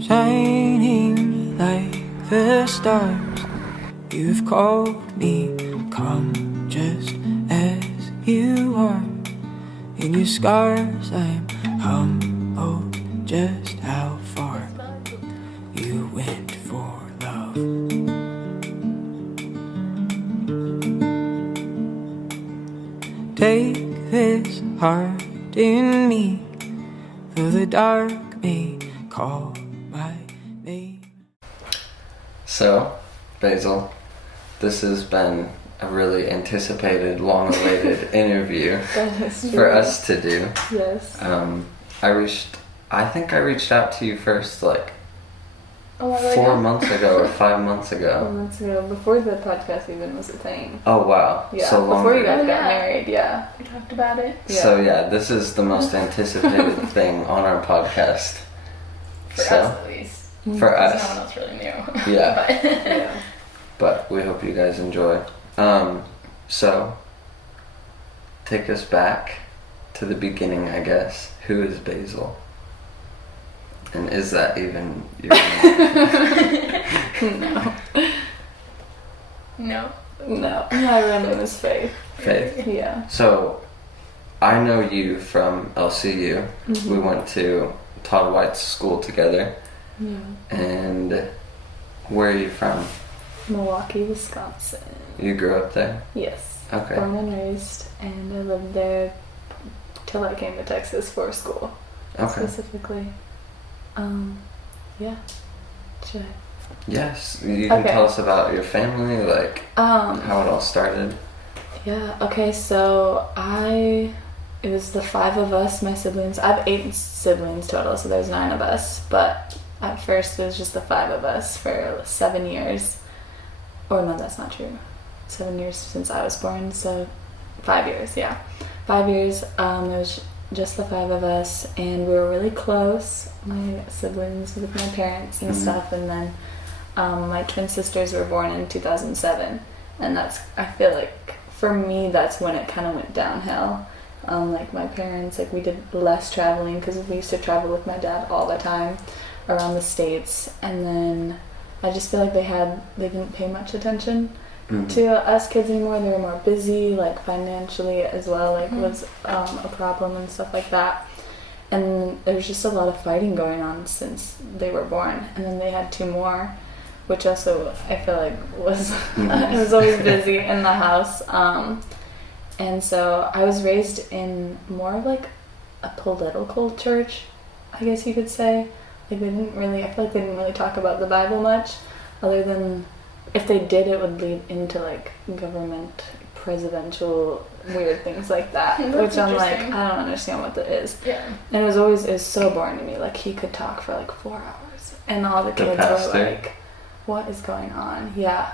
Shining like the stars, you've called me, come just as you are. In your scars I'm humbled just how far you went for love. Take this heart in me, though the dark may call my name. So, Basil, this has been a really anticipated, long-awaited interview for us to do. Yes. I think I reached out to you first, like, 4 months ago or 5 months ago. 4 months ago, before the podcast even was a thing. Oh, wow. Yeah, so long before you ago. guys got married, yeah. We talked about it. Yeah. So, yeah, this is the most anticipated thing on our podcast. For us, at least. For us. No one else really knew. Yeah. But Yeah. But we hope you guys enjoy. So, take us back to the beginning, I guess. Who is Basil? And is that even your name? No. No. My real name is Faith. Faith. Yeah. So, I know you from LCU. Mm-hmm. We went to Todd White's school together. Yeah. And where are you from? Milwaukee, Wisconsin. You grew up there? Yes. Okay. Born and raised, and I lived there till I came to Texas for school. Okay. Specifically. Yeah. Should Yes. You can Okay. tell us about your family, like I? how it all started. Yeah, okay, so it was the 5 of us, my siblings. I have 8 siblings total, so there's 9 of us. But at first it was just the 5 of us for 7 years. Or no, that's not true. 7 years since I was born, so 5 years, yeah. 5 years, it was just the 5 of us, and we were really close, my siblings with my parents and stuff, and then my twin sisters were born in 2007, and that's, I feel like, for me, that's when it kind of went downhill. Like my parents, like we did less traveling because we used to travel with my dad all the time around the States, and then I just feel like they didn't pay much attention to us kids anymore. They were more busy, like financially as well, like was a problem and stuff like that. And there's just a lot of fighting going on since they were born, and then they had 2 more, which also I feel like was it was always busy in the house. And so I was raised in more of like a political church, I guess you could say. Like I feel like they didn't really talk about the Bible much, other than if they did, it would lead into like government, presidential, weird things like that. Which I'm like, I don't understand what that is. Yeah. And it was so boring to me. Like he could talk for like 4 hours, and all the kids were like, "What is going on?" Yeah.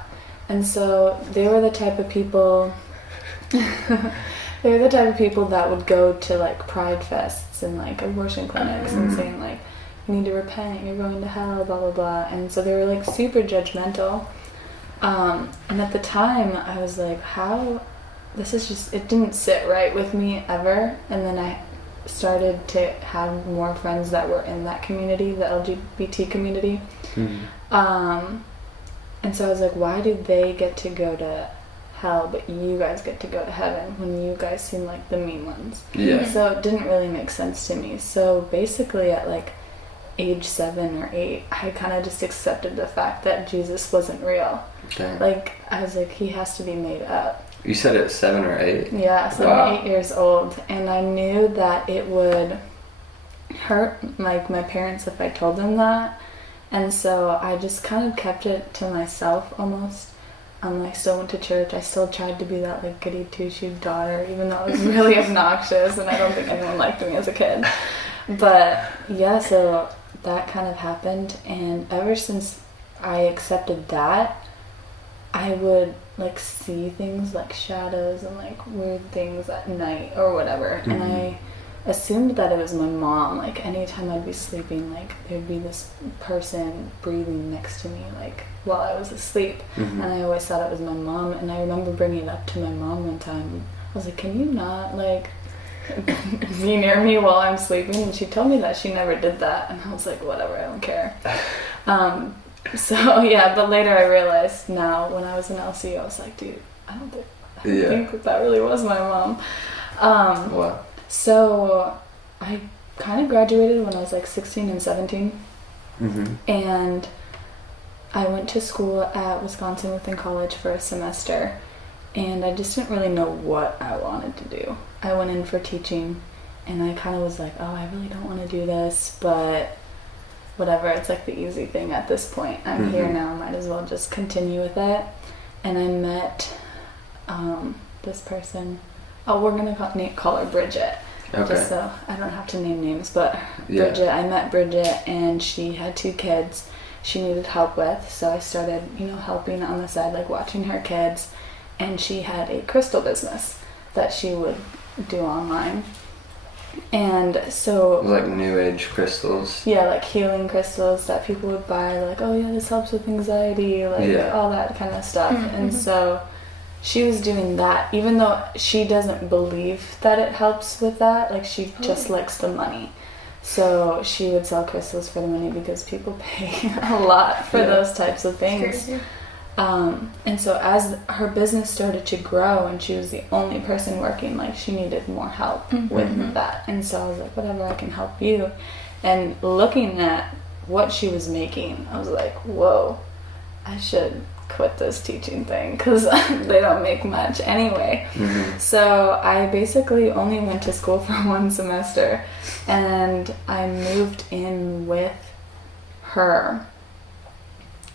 And so they were the type of people. They were the type of people that would go to like pride fests and like abortion clinics and saying like, you need to repent, you're going to hell, blah blah blah. And so they were like super judgmental. And at the time I was like, how, this is just, it didn't sit right with me ever. And then I started to have more friends that were in that community, the LGBT community. And so I was like, why do they get to go to hell but you guys get to go to heaven when you guys seem like the mean ones? Yeah. So it didn't really make sense to me. So basically at like age 7 or 8, I kind of just accepted the fact that Jesus wasn't real. Okay. Like I was like, he has to be made up. You said it 7 or 8? Yeah, so Wow. I'm 8 years old, and I knew that it would hurt like my parents if I told them that. And so I just kind of kept it to myself almost. I still went to church. I still tried to be that like goody two-shoes daughter, even though it was really obnoxious, and I don't think anyone liked me as a kid. But yeah, so that kind of happened, and ever since I accepted that, I would like see things like shadows and like weird things at night or whatever, and I assumed that it was my mom. Like anytime I'd be sleeping, like there'd be this person breathing next to me, like while I was asleep. Mm-hmm. And I always thought it was my mom. And I remember bringing it up to my mom one time. I was like, can you not like be near me while I'm sleeping? And she told me that she never did that. And I was like, whatever, I don't care. So yeah, but later I realized now when I was in LC, I was like, dude, I don't think that really was my mom. Wow. So I kind of graduated when I was like 16 and 17. Mm-hmm. And I went to school at Wisconsin Within College for a semester. And I just didn't really know what I wanted to do. I went in for teaching, and I kind of was like, oh, I really don't want to do this, but whatever, it's like the easy thing at this point. I'm here now, might as well just continue with it. And I met this person. Oh, we're going to call her Bridget. Okay. Just so I don't have to name names, but Bridget, I met Bridget, and she had 2 kids she needed help with. So I started, helping on the side, like watching her kids. And she had a crystal business that she would do online. And so... Like New Age crystals? Yeah, like healing crystals that people would buy. Like, oh yeah, this helps with anxiety, like all that kind of stuff. Mm-hmm. And so she was doing that, even though she doesn't believe that it helps with that. Like, she just likes the money. So she would sell crystals for the money because people pay a lot for those types of things. And so as her business started to grow and she was the only person working, like she needed more help with that. And so I was like, whatever, I can help you. And looking at what she was making, I was like, whoa, I should quit this teaching thing because they don't make much anyway. So I basically only went to school for 1 semester, and I moved in with her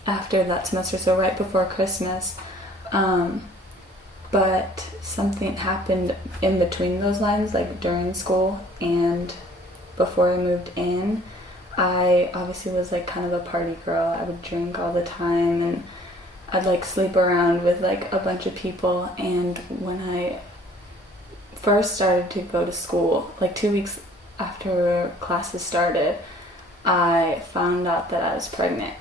after that semester, so right before Christmas. But something happened in between those lines, like during school and before I moved in. I obviously was like kind of a party girl. I would drink all the time, and I'd like sleep around with like a bunch of people. And when I first started to go to school, like 2 weeks after classes started, I found out that I was pregnant.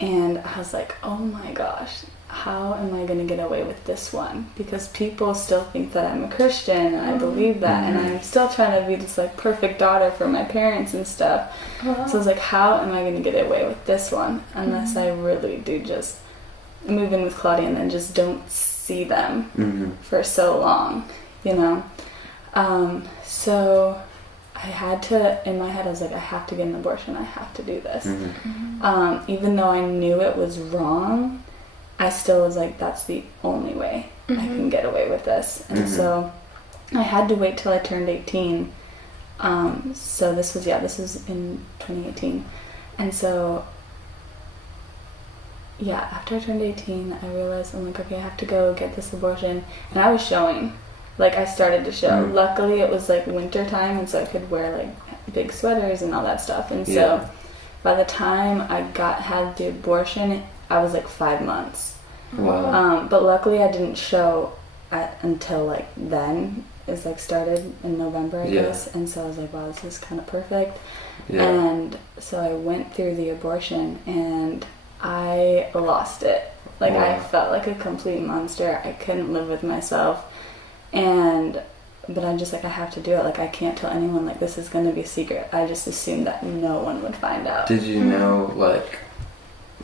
And I was like, oh my gosh, how am I going to get away with this one? Because people still think that I'm a Christian, and I believe that, and I'm still trying to be this like perfect daughter for my parents and stuff. So I was like, how am I going to get away with this one? Unless I really do just move in with Claudia and then just don't see them for so long, So I had to, in my head, I was like, I have to get an abortion. I have to do this. Even though I knew it was wrong, I still was like, that's the only way I can get away with this. And so I had to wait till I turned 18. So this was in 2018. And so, after I turned 18, I realized, I'm like, okay, I have to go get this abortion. And I was showing. Like, I started to show. Luckily, it was, like, winter time, and so I could wear, like, big sweaters and all that stuff. And so by the time I had the abortion, I was, like, 5 months. Wow. But luckily, I didn't show until, like, then. It's, like, started in November, I guess. And so I was like, wow, this is kind of perfect. And so I went through the abortion, and I lost it. Like, I felt like a complete monster. I couldn't live with myself. But I'm just like, I have to do it. Like, I can't tell anyone, like, this is going to be a secret. I just assumed that no one would find out. Did you know, like,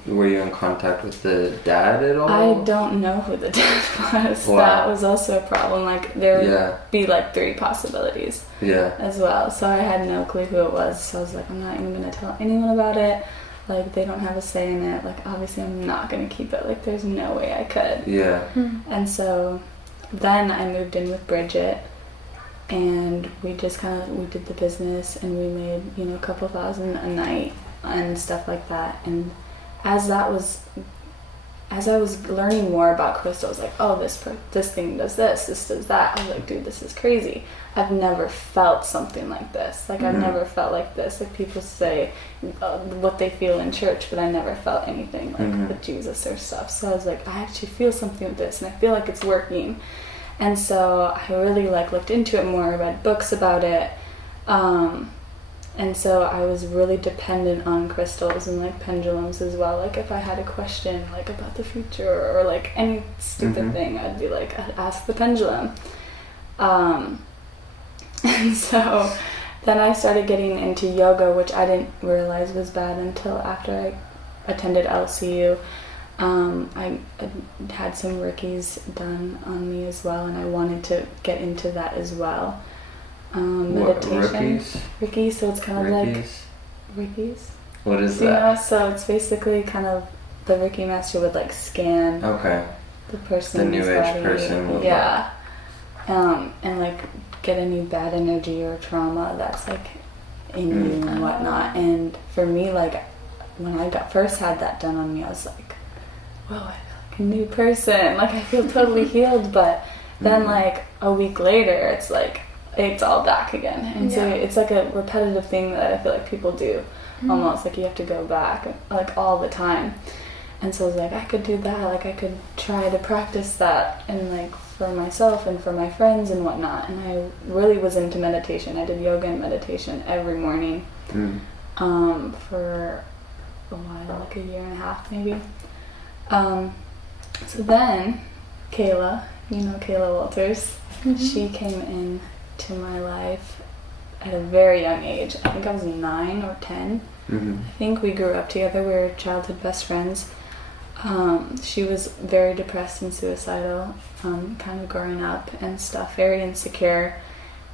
were you in contact with the dad at all? I don't know who the dad was. Wow. That was also a problem. Like, there would be, like, 3 possibilities as well. So I had no clue who it was. So I was like, I'm not even going to tell anyone about it. Like, they don't have a say in it. Like, obviously, I'm not going to keep it. Like, there's no way I could. And so then I moved in with Bridget, and we just we did the business, and we made, a couple $1,000 a night and stuff like that. And as I was learning more about crystals, like, oh, this thing does this does that, I was like, dude, this is crazy. I've never felt something like this. Like, I've never felt like this. Like, people say what they feel in church, but I never felt anything like with Jesus or stuff. So I was like, I actually feel something with this, and I feel like it's working. And so I really like looked into it more, read books about it. And so I was really dependent on crystals and like pendulums as well. Like if I had a question like about the future or like any stupid thing, I'd ask the pendulum. And so then I started getting into yoga, which I didn't realize was bad until after I attended LCU. I had some Ricky's done on me as well, and I wanted to get into that as well. Meditation. Ricky, so it's kind of like Ricky's. What is that? You know, that? so it's basically kind of the Ricky master would like scan the person's the new age body. person. Yeah. And like get any bad energy or trauma that's like in you and whatnot. And for me, like when I first had that done on me, I was like, whoa, I feel like a new person. Like I feel totally healed. But then like a week later, it's like it's all back again. And so it's like a repetitive thing that I feel like people do. Almost like you have to go back like all the time. And so I was like, I could do that. Like I could try to practice that and like for myself and for my friends and whatnot. And I really was into meditation. I did yoga and meditation every morning for a while, like a year and a half maybe. So then Kayla, you know Kayla Walters, she came in to my life at a very young age. I think I was 9 or 10. I think we grew up together. We were childhood best friends. She was very depressed and suicidal, kind of growing up and stuff, very insecure.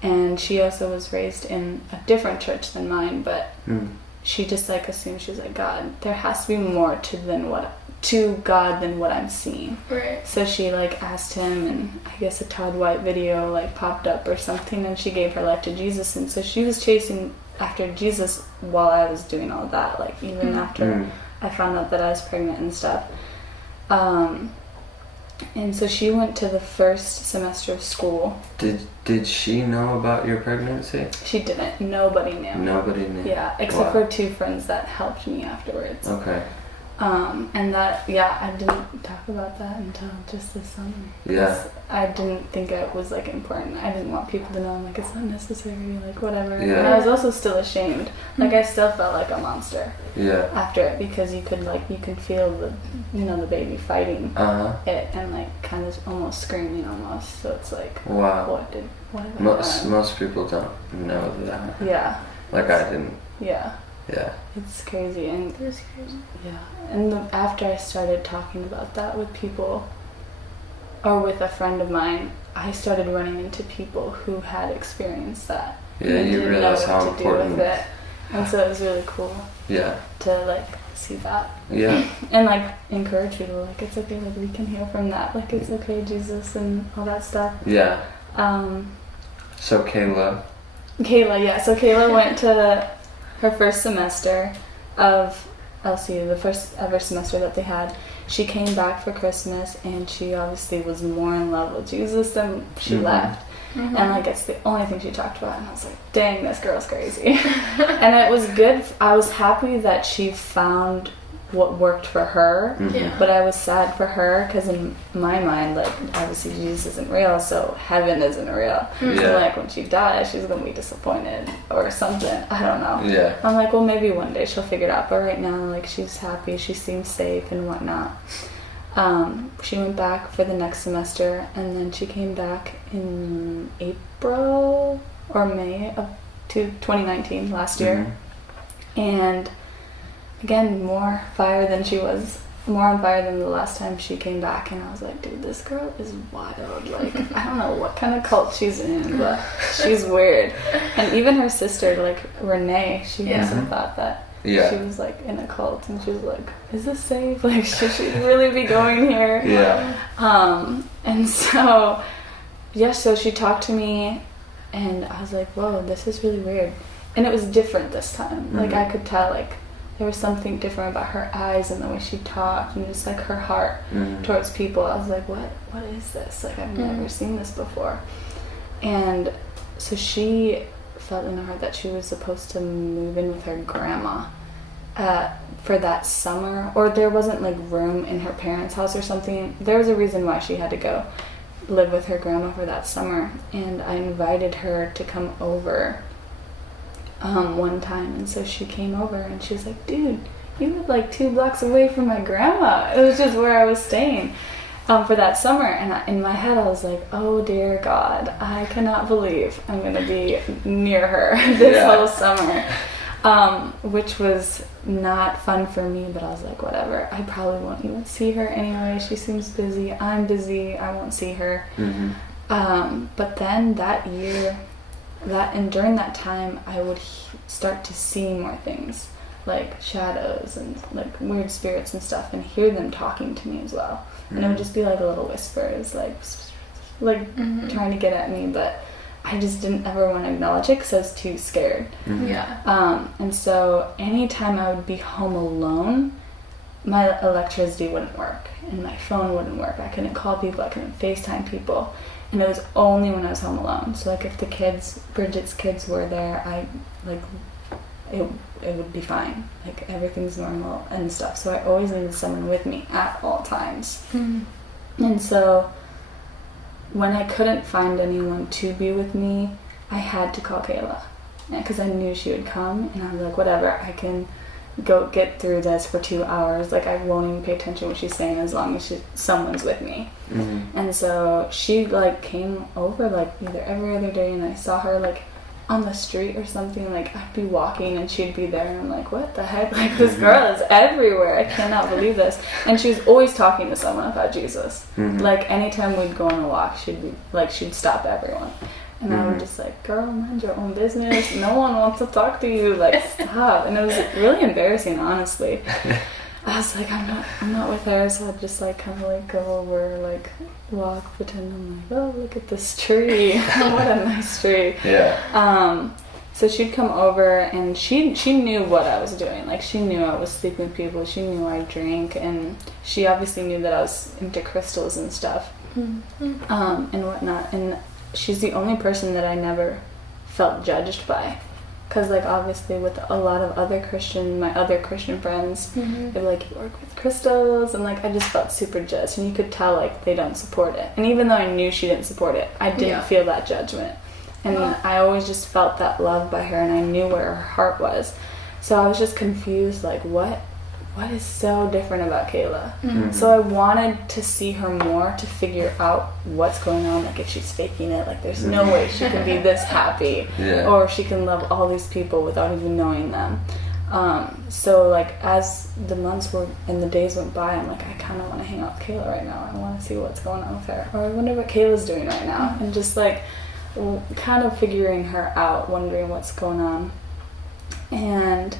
And she also was raised in a different church than mine, but she just like assumed, she was like, God, there has to be more to God than what I'm seeing. Right. So she like asked him, and I guess a Todd White video like popped up or something, and she gave her life to Jesus. And so she was chasing after Jesus while I was doing all that, like even after I found out that I was pregnant and stuff. And so she went to the first semester of school. Did she know about your pregnancy? She didn't. Nobody knew. Nobody knew? Yeah, except for 2 friends that helped me afterwards. Okay. And that, I didn't talk about that until just this summer. Yeah. I didn't think it was, like, important. I didn't want people to know, like, it's not necessary, like, whatever. Yeah. And I was also still ashamed. Like, I still felt like a monster. Yeah. After it, because you could feel the baby fighting it and, like, kind of almost screaming almost. So it's like, wow. what have I done? Most people don't know that. Yeah. Like I didn't. Yeah. Yeah. It's crazy. And It was crazy. yeah. And after I started talking about that with people, or with a friend of mine, I started running into people who had experienced that. Yeah, and you didn't realize know how what to do important. with it. And so it was really cool Yeah. to like see that. Yeah. And like encourage people, like it's okay, like we can heal from that. Like it's okay, Jesus, and all that stuff. Yeah. So Kayla. Yeah. So Kayla went to her first semester of LCU, the first ever semester that they had. She came back for Christmas, and she obviously was more in love with Jesus than she left. Mm-hmm. And like it's the only thing she talked about, and I was like, dang, this girl's crazy. And it was good. I was happy that she found what worked for her. Yeah. But I was sad for her, because in my mind, like, obviously Jesus isn't real, so heaven isn't real. Yeah. So like when she dies, she's gonna be disappointed or something. I don't know. Yeah. I'm like, well, maybe one day she'll figure it out, but right now, like, she's happy, she seems safe and whatnot. She went back for the next semester, and then she came back in April or May of 2019, last year. And again, more on fire than the last time she came back. And I was like, dude, this girl is wild. Like, I don't know what kind of cult she's in, but she's weird. And even her sister, like Renee, she also thought that she was like in a cult, and she was like, is this safe? Like, should she really be going here? Yeah. And so so she talked to me, and I was like, whoa, this is really weird. And it was different this time. Like, I could tell, like, there was something different about her eyes and the way she talked, and just like her heart towards people. I was like, what is this? Like, I've never seen this before. And so she felt in her heart that she was supposed to move in with her grandma for that summer, or there wasn't like room in her parents' house or something. There was a reason why she had to go. live with her grandma for that summer, and I invited her to come over one time, and so she came over, and she was like, dude, you live like 2 blocks away from my grandma. It was just where I was staying for that summer, and in my head I was like, oh dear God, I cannot believe I'm going to be near her this whole summer, which was not fun for me, but I was like, whatever, I probably won't even see her anyway. She seems busy, I'm busy, I won't see her. But then that year, and during that time, I would start to see more things, like shadows and like weird spirits and stuff, and hear them talking to me as well. And it would just be like a little whispers, like trying to get at me, but I just didn't ever want to acknowledge it because I was too scared. And so anytime I would be home alone, my electricity wouldn't work and my phone wouldn't work. I couldn't call people, I couldn't FaceTime people, and it was only when I was home alone. So like if the kids, Bridget's kids, were there, it would be fine. Like everything's normal and stuff. So I always needed someone with me at all times. And so when I couldn't find anyone to be with me, I had to call Kayla, because I knew she would come, and I was like, whatever, I can go get through this for 2 hours. Like I won't even pay attention to what she's saying as long as someone's with me. And so she like came over like either every other day, and I saw her like on the street or something. Like I'd be walking and she'd be there, and I'm like, what the heck, like this girl is everywhere, I cannot believe this. And she was always talking to someone about Jesus. Like anytime we'd go on a walk, she'd stop everyone, and I would just like, girl, mind your own business, no one wants to talk to you, like stop. And it was really embarrassing, honestly. I was like, I'm not with her, so I'd just like kind of like go over, like walk, pretend I'm like, oh, look at this tree. What a nice tree. So she'd come over, and she knew what I was doing. Like she knew I was sleeping with people, she knew I drank, and she obviously knew that I was into crystals and stuff. And whatnot. And she's the only person that I never felt judged by. Because, like, obviously with a lot of my other Christian friends, they'd be like, you work with crystals, and, like, I just felt super judged, and you could tell, like, they don't support it. And even though I knew she didn't support it, I didn't feel that judgment. And I always just felt that love by her, and I knew where her heart was. So I was just confused, like, what is so different about Kayla? So I wanted to see her more to figure out what's going on, like if she's faking it, like there's no way she can be this happy, or she can love all these people without even knowing them. So like as the months and the days went by, I'm like, I kind of want to hang out with Kayla right now. I want to see what's going on with her, or I wonder what Kayla's doing right now, and just like kind of figuring her out, wondering what's going on. And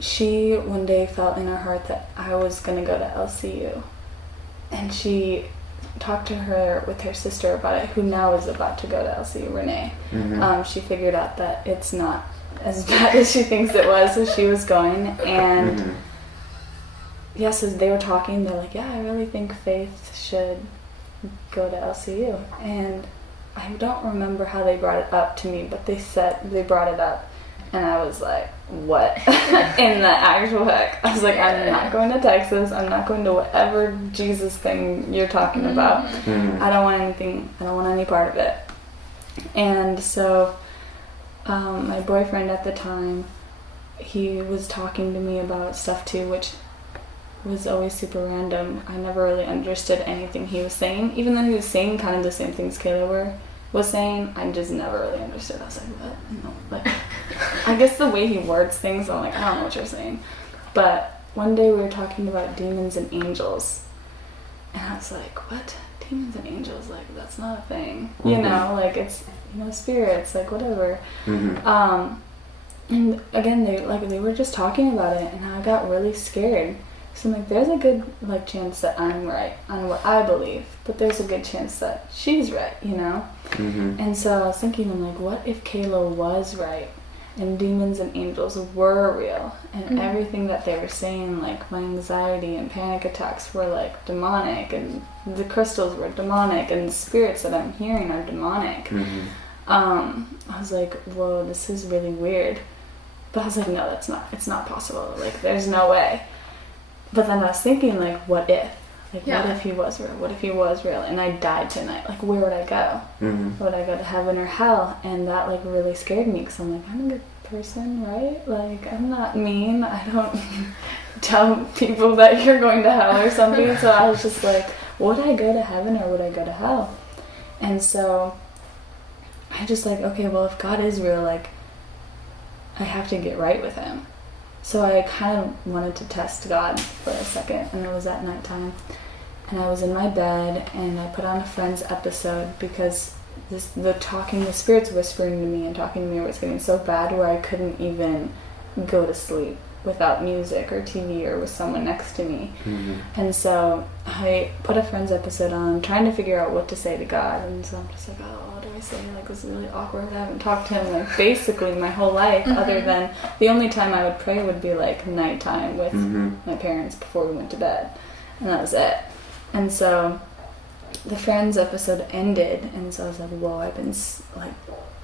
she one day felt in her heart that I was going to go to LCU. And she talked to with her sister about it, who now is about to go to LCU, Renee. She figured out that it's not as bad as she thinks it was, so she was going. And yes, as they were talking, they're like, yeah, I really think Faith should go to LCU. And I don't remember how they brought it up to me, but they brought it up. And I was like, what in the actual heck? I was like, I'm not going to Texas. I'm not going to whatever Jesus thing you're talking about. I don't want any part of it. And so my boyfriend at the time, he was talking to me about stuff too, which was always super random. I never really understood anything he was saying, even though he was saying kind of the same things Kayla was saying. I just never really understood. I was like, what? No, but I guess the way he words things, I'm like, I don't know what you're saying. But one day we were talking about demons and angels, and I was like, what? Demons and angels? Like, that's not a thing. You know, like, it's, spirits, like, whatever. And again, they were just talking about it, and I got really scared. So I'm like, there's a good, like, chance that I'm right on what I believe, but there's a good chance that she's right, And so I was thinking, I'm like, what if Kayla was right, and demons and angels were real, and everything that they were saying, like my anxiety and panic attacks were, like, demonic, and the crystals were demonic, and the spirits that I'm hearing are demonic. I was like, whoa, this is really weird. But I was like, no, it's not possible. Like, there's no way. But then I was thinking, like, what if? Like, Yeah. what if he was real? What if he was real? And I died tonight. Like, where would I go? Mm-hmm. Would I go to heaven or hell? And that, like, really scared me because I'm like, I'm a good person, right? Like, I'm not mean. I don't tell people that you're going to hell or something. So I was just like, would I go to heaven or would I go to hell? And so I just like, okay, well, if God is real, like, I have to get right with him. So I kind of wanted to test God for a second, and it was at nighttime. And I was in my bed, and I put on a Friends episode because the spirits whispering to me and talking to me was getting so bad where I couldn't even go to sleep without music or TV or with someone next to me. Mm-hmm. And so I put a Friends episode on, trying to figure out what to say to God. And so I'm just like, oh, what do I say? Like, this is really awkward. I haven't talked to him, like, basically my whole life, other than the only time I would pray would be, like, nighttime with my parents before we went to bed. And that was it. And so the Friends episode ended, and so I was like, whoa, I've been, like,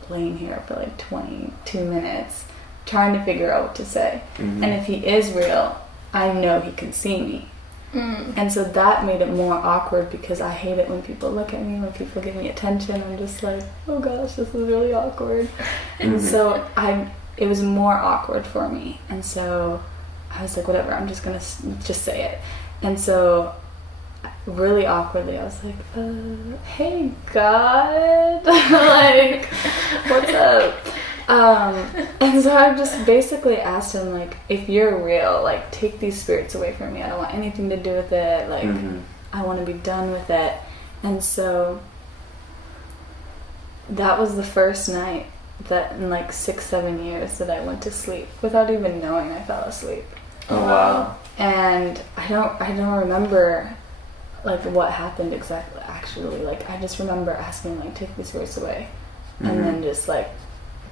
laying here for, like, 22 minutes trying to figure out what to say. Mm-hmm. And if he is real, I know he can see me. And so that made it more awkward because I hate it when people look at me, when people give me attention. I'm just like, oh gosh, this is really awkward. And so it was more awkward for me. And so I was like, whatever, I'm just gonna just say it. And so really awkwardly I was like, hey God, like, what's up? And so I just basically asked him, like, if you're real, like, take these spirits away from me. I don't want anything to do with it. Like, I want to be done with it. And so that was the first night that in, like, 6-7 years that I went to sleep without even knowing I fell asleep. Oh, wow. And I don't remember, like, what happened exactly, actually. Like, I just remember asking, like, take these spirits away. And then just, like,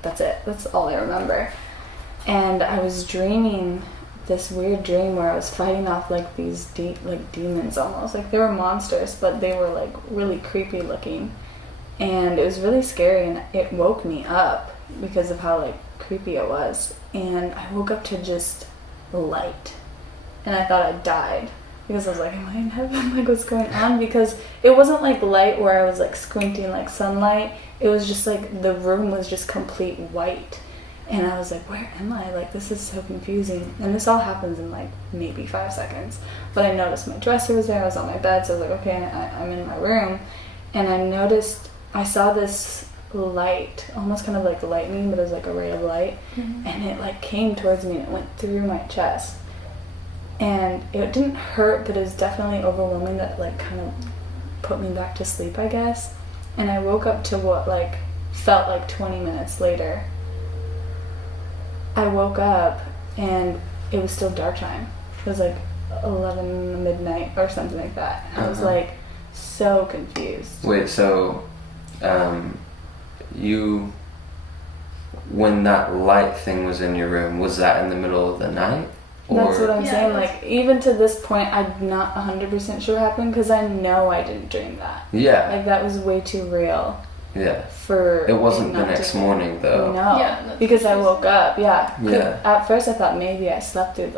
that's it. That's all I remember. And I was dreaming this weird dream where I was fighting off, like, these demons almost. Like, they were monsters, but they were, like, really creepy looking. And it was really scary, and it woke me up because of how, like, creepy it was. And I woke up to just light. And I thought I died. Because I was like, am I in heaven? Like, what's going on? Because it wasn't like light where I was, like, squinting like sunlight. It was just like the room was just complete white. And I was like, where am I? Like, this is so confusing. And this all happens in, like, maybe 5 seconds. But I noticed my dresser was there. I was on my bed. So I was like, okay, I'm in my room. And I saw this light, almost kind of like lightning, but it was like a ray of light. And it, like, came towards me and it went through my chest. And it didn't hurt, but it was definitely overwhelming that, like, kind of put me back to sleep, I guess. And I woke up to what, like, felt like 20 minutes later. I woke up and it was still dark time. It was like 11 midnight or something like that. And I was, like, so confused. Wait, so when that light thing was in your room, was that in the middle of the night? That's what I'm Yeah, saying. that's- Like, even to this point, I'm not 100% sure what happened because I know I didn't dream that. Yeah. Like, that was way too real Yeah. for It wasn't the not next to- morning, though. No, Yeah, that's because I what woke up. Yeah. Yeah. At first, I thought maybe I slept through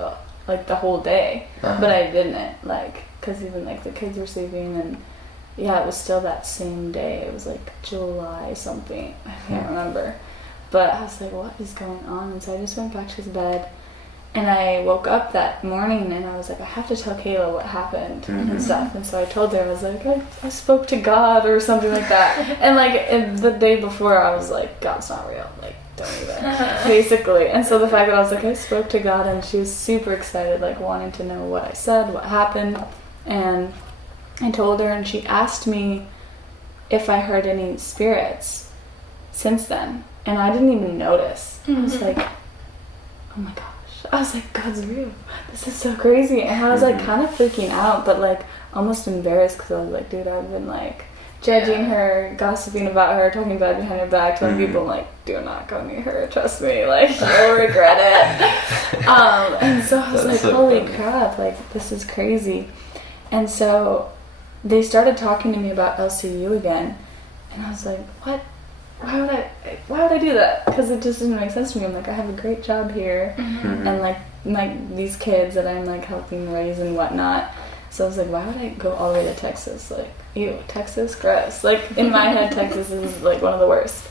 the whole day, but I didn't. Like, because even, like, the kids were sleeping, and yeah, it was still that same day. It was like July something. I can't remember, but I was like, what is going on? And so I just went back to bed. And I woke up that morning and I was like, I have to tell Kayla what happened and stuff. And so I told her, I was like, I spoke to God or something like that. And, like, the day before I was like, God's not real. Like, don't even. Basically. And so the fact that I was like, I spoke to God, and she was super excited, like, wanting to know what I said, what happened. And I told her, and she asked me if I heard any spirits since then. And I didn't even notice. I was like, oh my God. I was like, God's real. This is so crazy. And I was, like, kind of freaking out, but, like, almost embarrassed because I was like, dude, I've been, like, judging her, gossiping about her, talking bad behind her back, telling people, like, do not go near her. Trust me. Like, you'll regret it. And so I was That's like, so holy funny. crap. Like, this is crazy. And so they started talking to me about LCU again. And I was like, what? Why would I do that? Because it just didn't make sense to me. I'm like, I have a great job here, and, like, these kids that I'm, like, helping raise and whatnot, So I was like, why would I go all the way to Texas? Like, ew, Texas, gross. Like, in my head, Texas is like one of the worst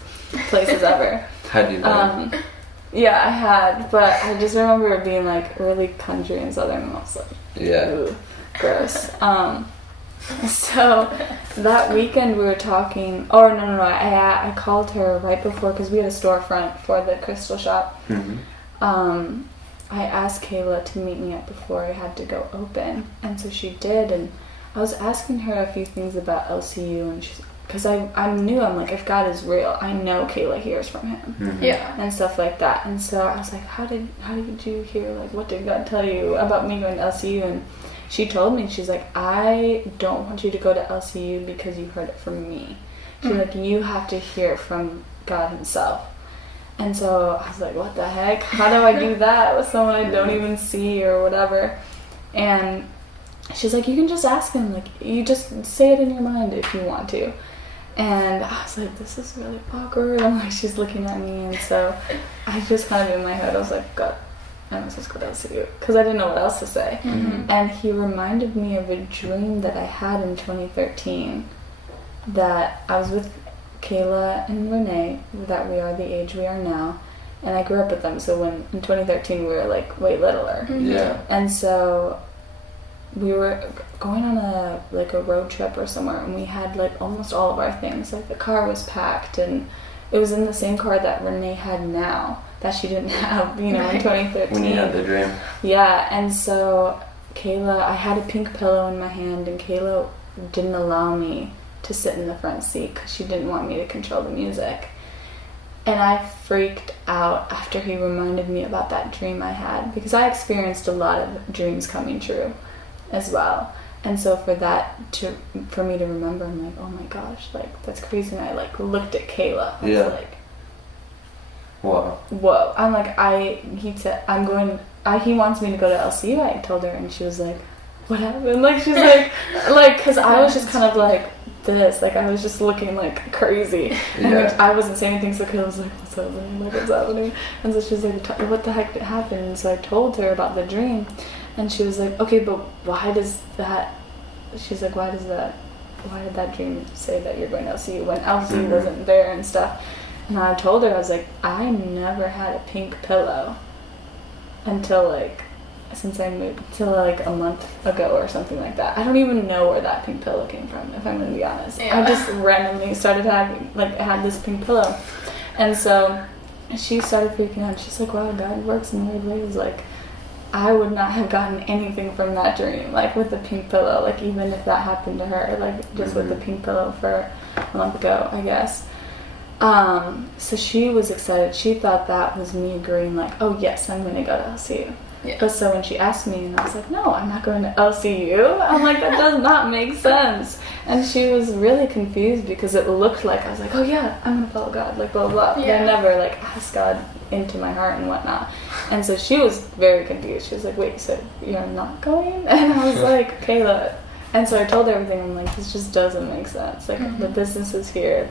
places ever. Had you been? Yeah, I had, but I just remember it being like really country and southern, and I was like, Yeah. ooh, gross. So that weekend we were talking. Oh no! I called her right before because we had a storefront for the crystal shop. Mm-hmm. I asked Kayla to meet me up before I had to go open, and so she did. And I was asking her a few things about LCU, and she's because I knew, I'm like, if God is real, I know Kayla hears from him. Mm-hmm. Yeah. And stuff like that. And so I was like, how did you hear, like, what did God tell you about me going to LCU? And she told me, she's like, I don't want you to go to LCU because you heard it from me. She's like, you have to hear it from God himself. And so I was like, what the heck? How do I do that with someone I don't even see or whatever? And she's like, you can just ask him. Like, you just say it in your mind if you want to. And I was like, this is really awkward. I'm like, she's looking at me. And so I just kind of in my head, I was like, God, I must just go to LCU. Because I didn't know what else to say. Mm-hmm. And he reminded me of a dream that I had in 2013 that I was with Kayla and Renee, that we are the age we are now. And I grew up with them. So when in 2013 we were like way littler. Mm-hmm. Yeah. And so we were going on a road trip or somewhere, and we had like almost all of our things. Like the car was packed, and it was in the same car that Renee had now that she didn't have, in 2013. When you had the dream. Yeah, and so Kayla, I had a pink pillow in my hand, and Kayla didn't allow me to sit in the front seat because she didn't want me to control the music. And I freaked out after he reminded me about that dream I had, because I experienced a lot of dreams coming true as well. And so for me to remember, I'm like, oh my gosh, like, that's crazy. And I like looked at Kayla. I was like, Wow. whoa. I'm like, he said, he wants me to go to LCU. I told her, and she was like, what happened? Like, she's like, because I was just kind of like this, like, I was just looking like crazy. And I wasn't saying anything, so Kayla was like, what's happening? Like, what's happening? And so she's like, what the heck happened? And so I told her about the dream. And she was like, okay, but why did that dream say that you're going to LCU when LCU wasn't there and stuff? And I told her, I was like, I never had a pink pillow until since I moved, till a month ago or something like that. I don't even know where that pink pillow came from, if I'm going to be honest. Yeah. I just randomly started having, I had this pink pillow. And so she started freaking out. She's like, wow, God works in weird ways. Like, I would not have gotten anything from that dream, with the pink pillow, even if that happened to her, just with the pink pillow for a month ago, I guess. So she was excited. She thought that was me agreeing, oh yes, I'm going to go to LCU. Yeah. But so when she asked me, and I was like, no, I'm not going to LCU. I'm like, that does not make sense. And she was really confused because it looked like, I was like, oh yeah, I'm going to follow God, blah, blah, blah. But I never, asked God into my heart and whatnot. And so she was very confused. She was like, wait, so you're not going? And I was like, Kayla. And so I told her everything. I'm like, this just doesn't make sense. The business is here.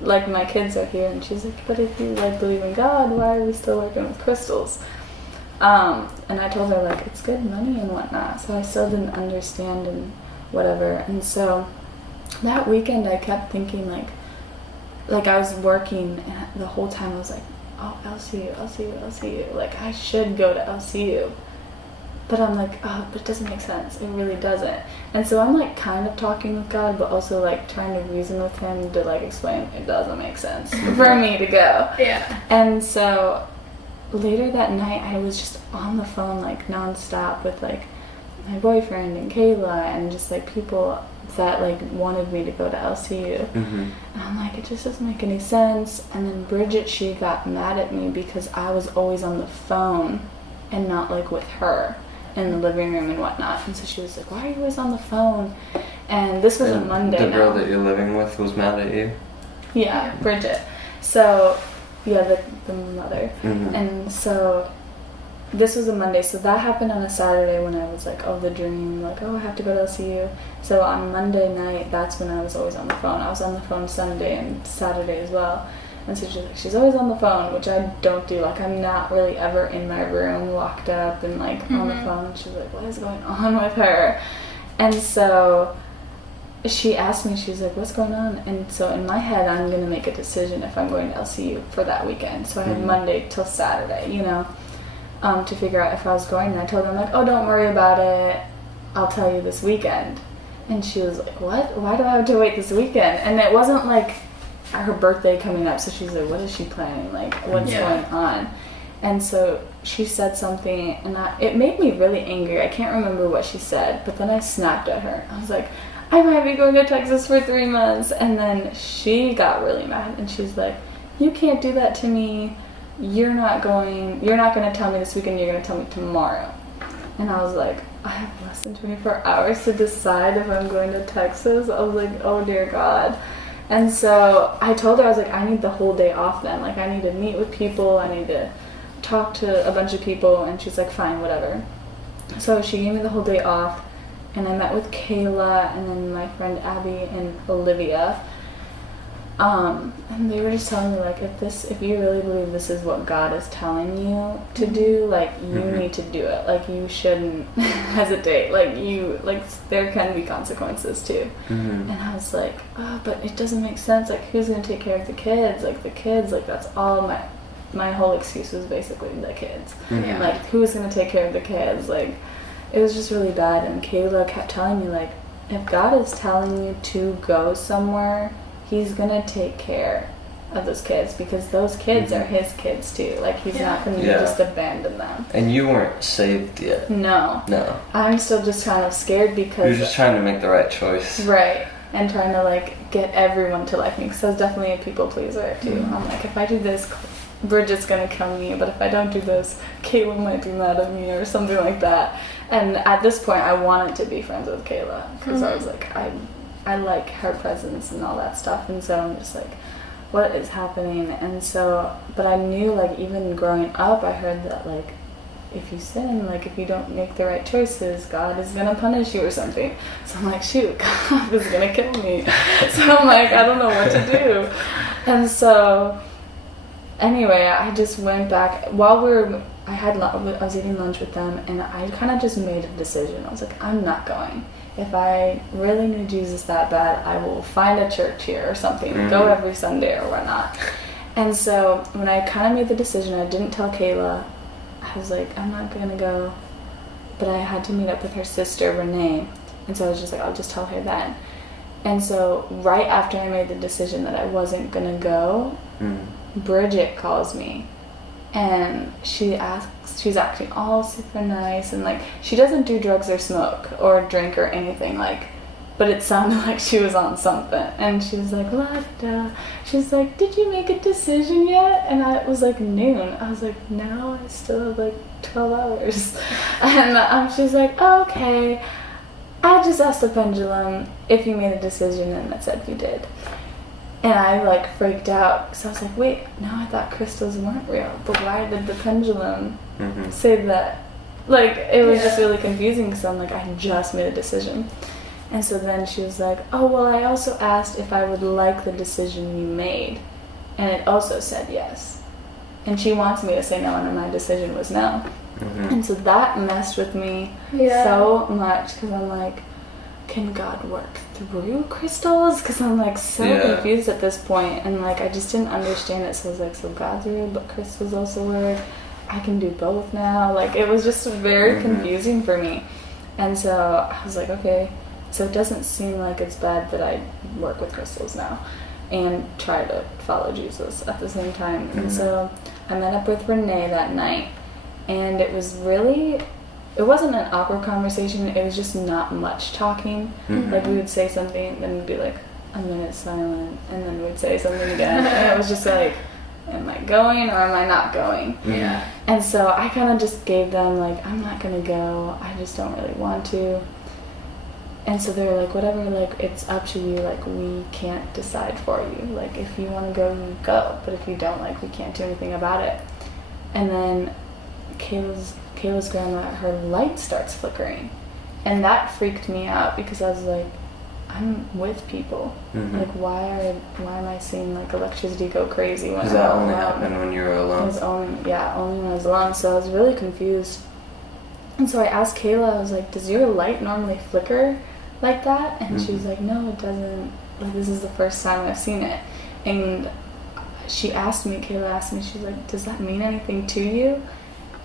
My kids are here. And she's like, but if you, believe in God, why are we still working with crystals? And I told her, it's good money and whatnot. So I still didn't understand and whatever. And so that weekend I kept thinking, I was working, and the whole time I was like, oh, LCU. I should go to LCU. But I'm like, oh, but it doesn't make sense. It really doesn't. And so I'm kind of talking with God, but also trying to reason with him to explain it doesn't make sense for me to go. Yeah. And so later that night I was just on the phone nonstop with my boyfriend and Kayla and just people that wanted me to go to LCU. Mm-hmm. And I'm like, it just doesn't make any sense. And then Bridget, she got mad at me because I was always on the phone and not with her in the living room and whatnot. And so she was like, why are you always on the phone? And this was a Monday. The girl that you're living with was mad at you? Yeah, Bridget. So yeah, the mother. Mm-hmm. And so this was a Monday, so that happened on a Saturday when I was the dream, I have to go to LCU. So on Monday night, that's when I was always on the phone. I was on the phone Sunday and Saturday as well. And so she's always on the phone, which I don't do. I'm not really ever in my room locked up and on the phone. She's like, what is going on with her? And so she asked me, she was like, what's going on? And so in my head, I'm going to make a decision if I'm going to LCU for that weekend. So I had Monday till Saturday, you know, to figure out if I was going. And I told her, I'm like, oh, don't worry about it. I'll tell you this weekend. And she was like, what? Why do I have to wait this weekend? And it wasn't like her birthday coming up. So she's like, what is she planning? Like, what's going on? And so she said something, and it made me really angry. I can't remember what she said, but then I snapped at her. I was like, I might be going to Texas for 3 months. And then she got really mad, and she's like, you can't do that to me. You're not going to tell me this weekend, you're going to tell me tomorrow. And I was like, I have less than 24 hours to decide if I'm going to Texas. I was like, oh dear God. And so I told her, I was like, I need the whole day off then. Like, I need to meet with people, I need to talk to a bunch of people. And she's like, fine, whatever. So she gave me the whole day off, and I met with Kayla and then my friend Abby and Olivia. And they were just telling me, like, if you really believe this is what God is telling you to do, like, you need to do it. Like, you shouldn't hesitate. Like, there can be consequences too. And I was like, oh, but it doesn't make sense. Like, who's going to take care of the kids? Like, the kids, like, that's all my whole excuse was basically the kids. Like, who's going to take care of the kids? Like, it was just really bad. And Kayla kept telling me, like, if God is telling you to go somewhere, He's going to take care of those kids, because those kids are His kids too. Like, He's not going to just abandon them. And you weren't saved yet. No. I'm still just kind of scared because... You're just trying to make the right choice. Right. And trying to, like, get everyone to like me, because I was definitely a people pleaser too. I'm like, if I do this, Bridget's going to kill me, but if I don't do this, Kayla might be mad at me or something like that. And at this point, I wanted to be friends with Kayla, because I was like, I like her presence and all that stuff. And so I'm just like, what is happening? And so, but I knew, like, even growing up, I heard that, like, if you sin, like, if you don't make the right choices, God is going to punish you or something. So I'm like, shoot, God is going to kill me. So I'm like, I don't know what to do. And so, anyway, I just went back. While I was eating lunch with them, and I kind of just made a decision. I was like, I'm not going. If I really need Jesus that bad, I will find a church here or something, go every Sunday or whatnot. And so when I kind of made the decision, I didn't tell Kayla. I was like, I'm not going to go. But I had to meet up with her sister, Renee. And so I was just like, I'll just tell her then. And so right after I made the decision that I wasn't going to go, Bridget calls me. And she's acting all super nice, and like, she doesn't do drugs or smoke or drink or anything, like, but it sounded like she was on something. And she was like, she's like, did you make a decision yet? And I was like, noon. I was like, no, I still have like 12 hours. And she's like, oh, okay, I just asked the pendulum if you made a decision, and it said you did. And I, like, freaked out, because I was like, wait, no, I thought crystals weren't real, but why did the pendulum say that? Like, it was just really confusing, because I'm like, I just made a decision. And so then she was like, oh, well, I also asked if I would like the decision you made, and it also said yes. And she wants me to say no, and my decision was no. And so that messed with me so much, because I'm like, can God work through crystals? Because I'm like so confused at this point, and like I just didn't understand it. So I was like, so God's real, but crystals also work. I can do both now. Like, it was just very confusing for me. And so I was like, okay, so it doesn't seem like it's bad that I work with crystals now and try to follow Jesus at the same time. And so I met up with Renee that night, and it wasn't an awkward conversation, it was just not much talking. Like, we would say something, then we'd be like a minute silent, and then we'd say something again, and it was just like, am I going or am I not going? And so I kind of just gave them, like, I'm not gonna go, I just don't really want to. And so they were like, whatever, like, it's up to you, like, we can't decide for you, like, if you want to go, you go, but if you don't, like, we can't do anything about it. And then Kayla's grandma, her light starts flickering, and that freaked me out, because I was like, I'm with people. Like, why am I seeing like electricity go crazy when Does that only happen when you were alone? It was only when I was alone. So I was really confused. And so I asked Kayla, I was like, does your light normally flicker like that. And she was like, no, it doesn't. Like, this is the first time I've seen it. And Kayla asked me, she's like, does that mean anything to you?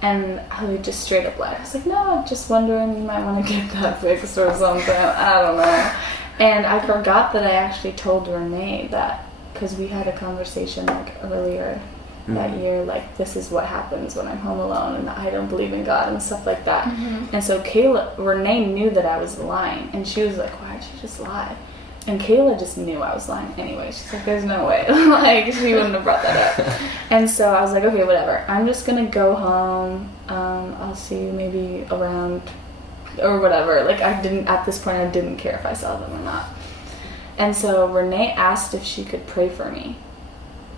And I like just straight up lied. I was like, no, I'm just wondering, you might want to get that fixed or something. I don't know. And I forgot that I actually told Renee that, because we had a conversation like earlier that year, like, this is what happens when I'm home alone and I don't believe in God and stuff like that. And so Renee knew that I was lying, and she was like, why'd you just lie? And Kayla just knew I was lying anyway. She's like, there's no way. Like, she wouldn't have brought that up. And so I was like, okay, whatever. I'm just going to go home. I'll see you maybe around or whatever. Like, at this point, I didn't care if I saw them or not. And so Renee asked if she could pray for me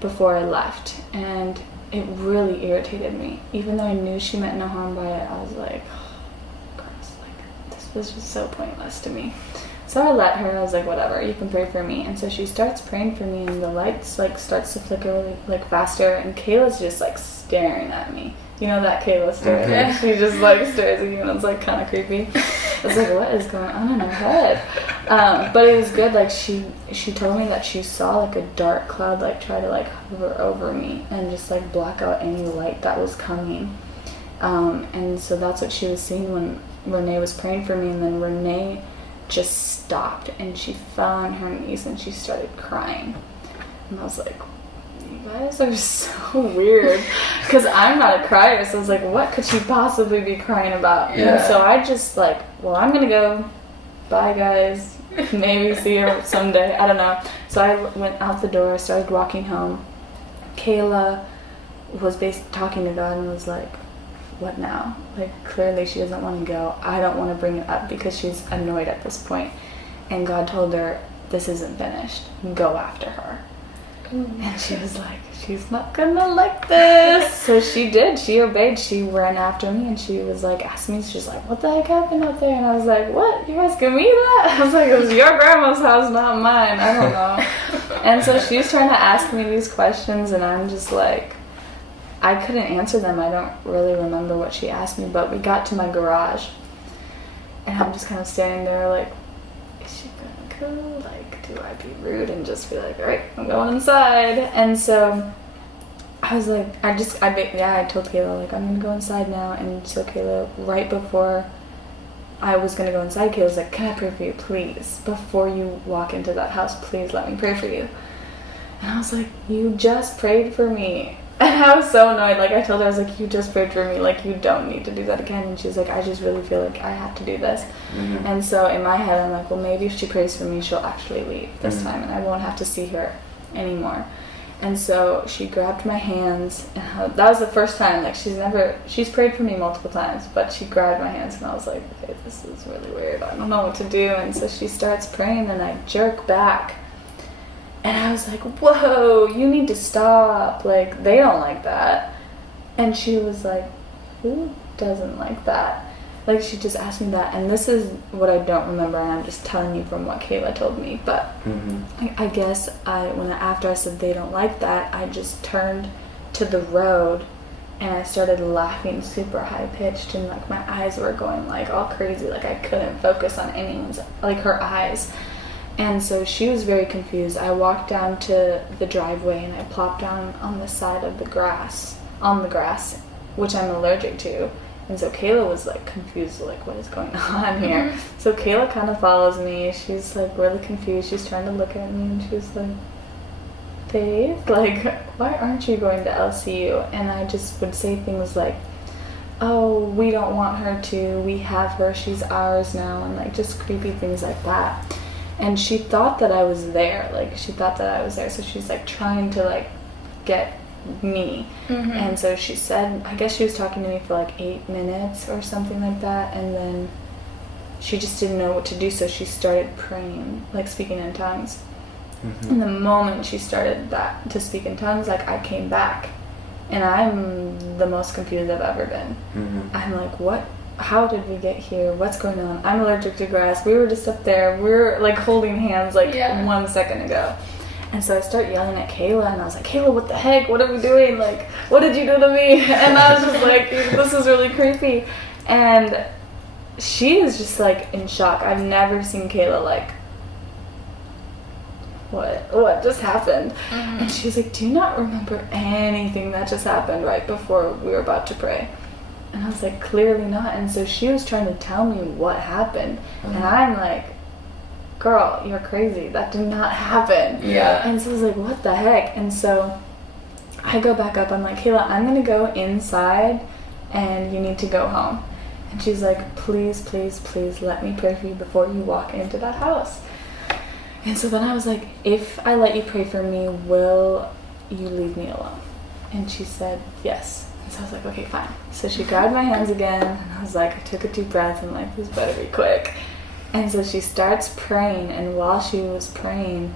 before I left. And it really irritated me. Even though I knew she meant no harm by it, I was like, oh, gross. Like, this was just so pointless to me. So I let her. I was like, whatever, you can pray for me. And so she starts praying for me, and the lights like starts to flicker really, like, faster, and Kayla's just like staring at me. You know that Kayla stare? Okay. She just like stares at you, and it's like kind of creepy. I was like, what is going on in her head? But it was good. Like, she told me that she saw like a dark cloud like try to like hover over me and just like block out any light that was coming. And so that's what she was seeing when Renee was praying for me. And then Renee just stopped, and she fell on her knees and she started crying. And I was like, you guys are so weird, because I'm not a crier. So I was like, what could she possibly be crying about? Yeah. And so I just like, well, I'm gonna go, bye guys, maybe see her someday, I don't know. So I went out the door, started walking home. Kayla was talking to God and was like, what now? Like, clearly she doesn't want to go. I don't want to bring it up because she's annoyed at this point. And God told her, this isn't finished. Go after her. And she was like, she's not gonna like this. So she did. She obeyed. She ran after me, and she was like, asking me, she's like, what the heck happened out there? And I was like, what? You're asking me that? I was like, it was your grandma's house, not mine. I don't know. And so she's trying to ask me these questions, and I'm just like, I couldn't answer them. I don't really remember what she asked me, but we got to my garage, and I'm just kind of standing there like, is she gonna go? Like, do I be rude and just be like, all right, I'm going inside? And so I was like, I told Kayla, like, I'm gonna go inside now. And so Kayla, right before I was gonna go inside, Kayla was like, can I pray for you, please? Before you walk into that house, please let me pray for you. And I was like, you just prayed for me. And I was so annoyed. Like, I told her, I was like, you just prayed for me. Like, you don't need to do that again. And she was like, I just really feel like I have to do this. And so in my head, I'm like, well, maybe if she prays for me, she'll actually leave this time, and I won't have to see her anymore. And so she grabbed my hands, and that was the first time. Like, she's prayed for me multiple times, but she grabbed my hands, and I was like, okay, this is really weird. I don't know what to do. And so she starts praying, and I jerk back. And I was like, whoa, you need to stop. Like, they don't like that. And she was like, who doesn't like that? Like, she just asked me that. And this is what I don't remember, and I'm just telling you from what Kayla told me. But I guess after I said they don't like that, I just turned to the road, and I started laughing super high-pitched, and like my eyes were going like all crazy. Like, I couldn't focus on anyone's, like, her eyes. And so she was very confused. I walked down to the driveway, and I plopped down on the side of the grass, which I'm allergic to. And so Kayla was like confused, like, what is going on here? So Kayla kind of follows me. She's like really confused. She's trying to look at me, and she's like, Faith, like, why aren't you going to LCU? And I just would say things like, oh, we don't want her to. We have her. She's ours now. And like just creepy things like that. And she thought that I was there. Like, she thought that I was there. So she's, like, trying to, like, get me. And so she said, I guess she was talking to me for, like, 8 minutes or something like that. And then she just didn't know what to do. So she started praying, like, speaking in tongues. And the moment she started that to speak in tongues, like, I came back. And I'm the most confused I've ever been. I'm like, what? How did we get here? What's going on? I'm allergic to grass. We were just up there. We were like holding hands like 1 second ago. And so I start yelling at Kayla, and I was like, Kayla, what the heck? What are we doing? Like, what did you do to me? And I was just like, this is really creepy. And she is just like in shock. I've never seen Kayla like, what just happened? And she's like, do you not remember anything that just happened right before we were about to pray? And I was like, clearly not. And so she was trying to tell me what happened. And I'm like, girl, you're crazy. That did not happen. Yeah. And so I was like, what the heck? And so I go back up. I'm like, Kayla, I'm going to go inside and you need to go home. And she's like, please, please, please let me pray for you before you walk into that house. And so then I was like, if I let you pray for me, will you leave me alone? And she said, yes. And so I was like, okay, fine. So she grabbed my hands again, and I was like, I took a deep breath, and like, this better be quick. And so she starts praying, and while she was praying,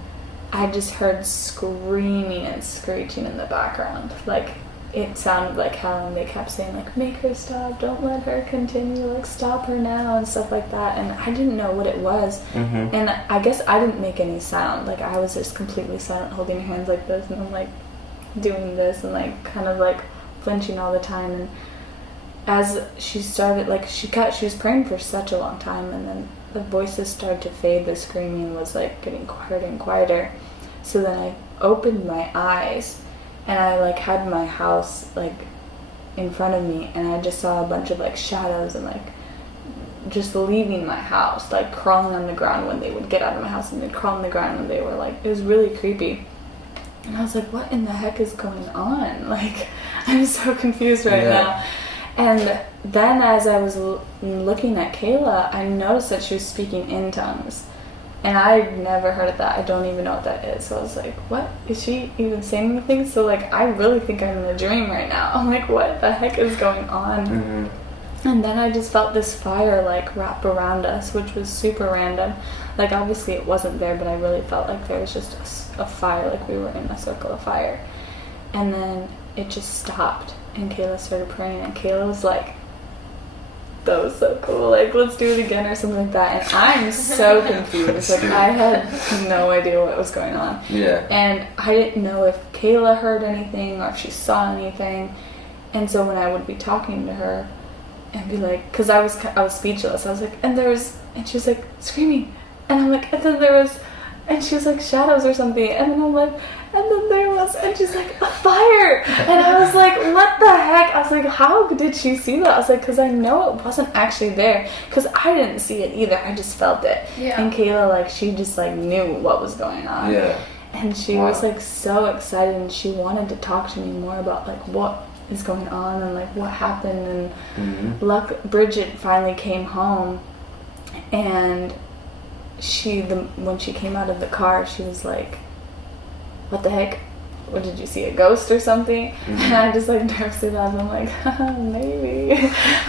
I just heard screaming and screeching in the background. Like, it sounded like how they kept saying, like, make her stop, don't let her continue, like, stop her now, and stuff like that. And I didn't know what it was. And I guess I didn't make any sound. Like, I was just completely silent, holding her hands like this, and I'm, like, doing this, and, like, kind of, like, flinching all the time. And as she started, like, she was praying for such a long time, and then the voices started to fade, the screaming was, like, getting quieter and quieter. So then I opened my eyes, and I, like, had my house, like, in front of me, and I just saw a bunch of, like, shadows and, like, just leaving my house, like, crawling on the ground when they would get out of my house, and they'd crawl on the ground when they were, like, it was really creepy. And I was like, what in the heck is going on? Like, I'm so confused right now. And then as I was looking at Kayla, I noticed that she was speaking in tongues. And I've never heard of that. I don't even know what that is. So I was like, what? Is she even saying anything? So, like, I really think I'm in a dream right now. I'm like, what the heck is going on? And then I just felt this fire, like, wrap around us, which was super random. Like, obviously it wasn't there, but I really felt like there was just a fire, like we were in a circle of fire. And then it just stopped, and Kayla started praying, and Kayla was like, that was so cool, like, let's do it again or something like that. And I'm so confused. Like, I had no idea what was going on. And I didn't know if Kayla heard anything or if she saw anything. And so when I would be talking to her and be like, because I was speechless, I was like, and she was like screaming, and I'm like, and then there was, and she was like shadows or something, and then I'm like, and then there was, and she's like, a fire. And I was like, what the heck? I was like, how did she see that? I was like, because I know it wasn't actually there, because I didn't see it either, I just felt it. And Kayla, like, she just, like, knew what was going on. And she was, like, so excited, and she wanted to talk to me more about, like, what is going on and, like, what happened. And Bridget finally came home, and when she came out of the car, she was like, what the heck? What, did you see a ghost or something? And I just, like, nervously laughed. I'm like, maybe.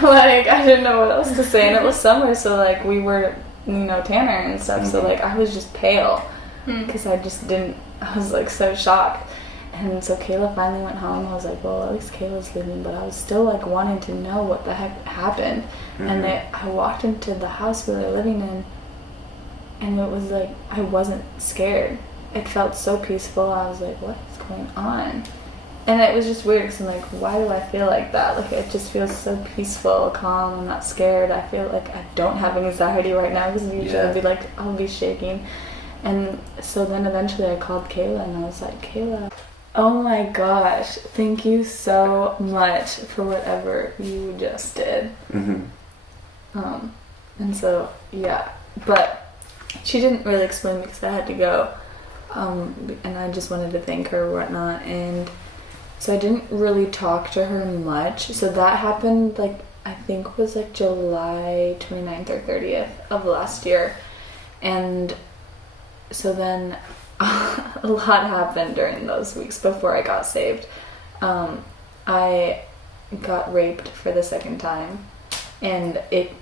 Like, I didn't know what else to say. And it was summer, so, like, we were, tanner and stuff. So, like, I was just pale because I just didn't, I was, like, so shocked. And so Kayla finally went home. I was like, well, at least Kayla's leaving. But I was still, like, wanting to know what the heck happened. And I walked into the house we were living in, and it was like, I wasn't scared. It felt so peaceful. I was like, what is going on? And it was just weird, because I'm like, why do I feel like that? Like, it just feels so peaceful, calm. I'm not scared. I feel like I don't have anxiety right now, because usually I'd be like, I'll be shaking. And so then eventually I called Kayla, and I was like, Kayla, oh my gosh, thank you so much for whatever you just did. And so, yeah, but she didn't really explain because I had to go, and I just wanted to thank her or whatnot. And so I didn't really talk to her much. So that happened, like, I think was like July 29th or 30th of last year. And so then a lot happened during those weeks before I got saved. I got raped for the second time, and it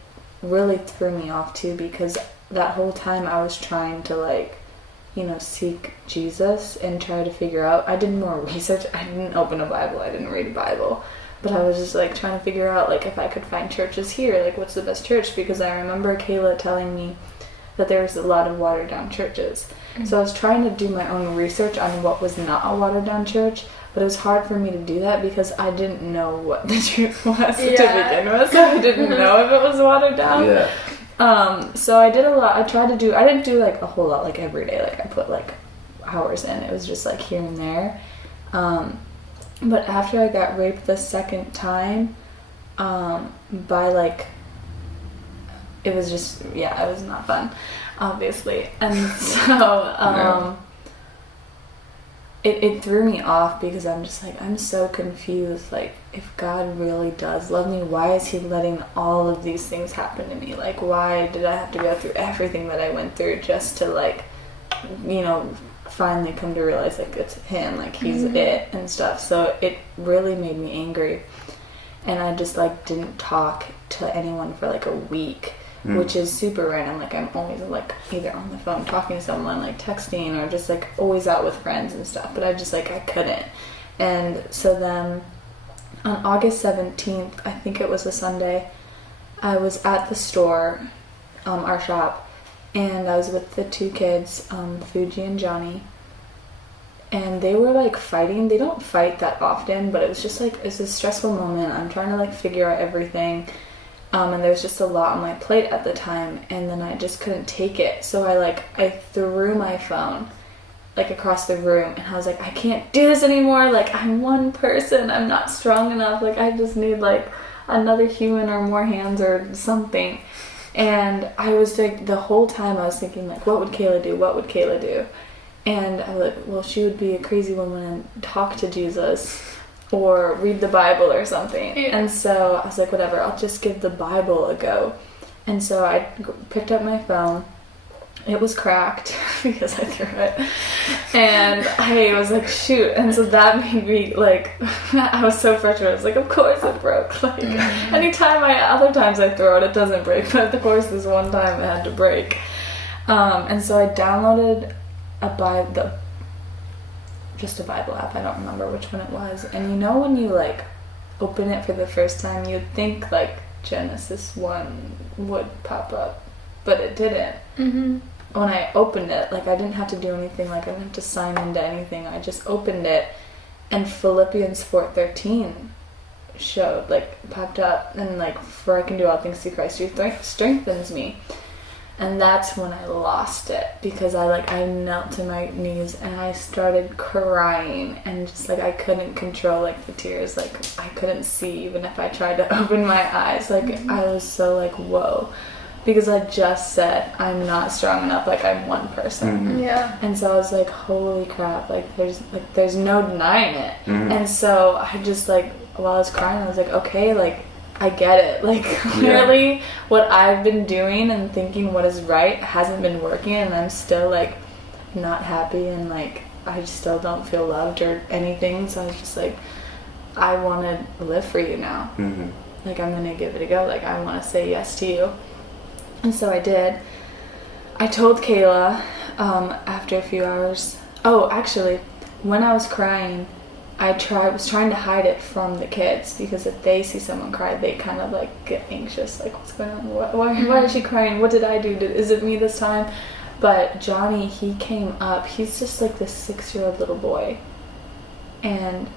really threw me off too, because that whole time I was trying to, like, seek Jesus and try to figure out. I did more research. I didn't open a Bible. I didn't read a Bible. But I was just, like, trying to figure out, like, if I could find churches here. Like, what's the best church? Because I remember Kayla telling me that there was a lot of watered down churches. So I was trying to do my own research on what was not a watered down church, but it was hard for me to do that because I didn't know what the truth was to begin with, so I didn't know if it was watered down. Yeah. So I did a lot. I didn't do like a whole lot like every day, like I put like hours in. It was just like here and there. But after I got raped the second time, by like, it was just, it was not fun, obviously. And so, it threw me off because I'm just like, I'm so confused. Like, if God really does love me, why is he letting all of these things happen to me? Like, why did I have to go through everything that I went through just to like, you know, finally come to realize like it's him, like he's it and stuff. So it really made me angry, and I just like didn't talk to anyone for like a week, which is super random. Like I'm always like either on the phone talking to someone, like texting, or just like always out with friends and stuff, but I just like I couldn't. And so then on August 17th, I think it was a Sunday, I was at the store, our shop, and I was with the two kids, Fuji and Johnny, and they were like fighting. They don't fight that often, but it was just like, it's a stressful moment. I'm trying to like figure out everything, and there was just a lot on my plate at the time, and then I just couldn't take it. So I threw my phone like across the room, and I was like, I can't do this anymore. Like, I'm one person. I'm not strong enough. Like, I just need like another human or more hands or something. And I was like, the whole time I was thinking like, what would Kayla do? What would Kayla do? And I was like, well, she would be a crazy woman and talk to Jesus or read the Bible or something. Yeah. And so I was like, whatever, I'll just give the Bible a go. And so I picked up my phone. It was cracked because I threw it. And I was like, shoot. And so that made me like, I was so frustrated. I was like, of course it broke. Like, other times I throw it doesn't break. But of course this one time it had to break. And so I downloaded just a Bible app. I don't remember which one it was. And you know when you like open it for the first time, you'd think like Genesis 1 would pop up. But it didn't. Mm-hmm. When I opened it, like I didn't have to do anything, like I didn't have to sign into anything. I just opened it, and Philippians 4:13 showed, like popped up, and like, for I can do all things through Christ who strengthens me. And that's when I lost it, because I knelt to my knees and I started crying, and just like I couldn't control like the tears, like I couldn't see even if I tried to open my eyes. Like I was so like, whoa. Because I just said, I'm not strong enough, like I'm one person. Mm-hmm. Yeah. And so I was like, holy crap, like there's no denying it. Mm-hmm. And so I just like, while I was crying, I was like, okay, like I get it. Like clearly what I've been doing and thinking what is right hasn't been working, and I'm still like not happy, and like I just still don't feel loved or anything. So I was just like, I want to live for you now. Mm-hmm. Like I'm going to give it a go. Like I want to say yes to you. And so I did. I told Kayla after a few hours. Oh, actually, when I was crying, was trying to hide it from the kids, because if they see someone cry, they kind of like get anxious. Like, what's going on? Why is she crying? What did I do? Is it me this time? But Johnny, he came up. He's just like this 6-year-old little boy. And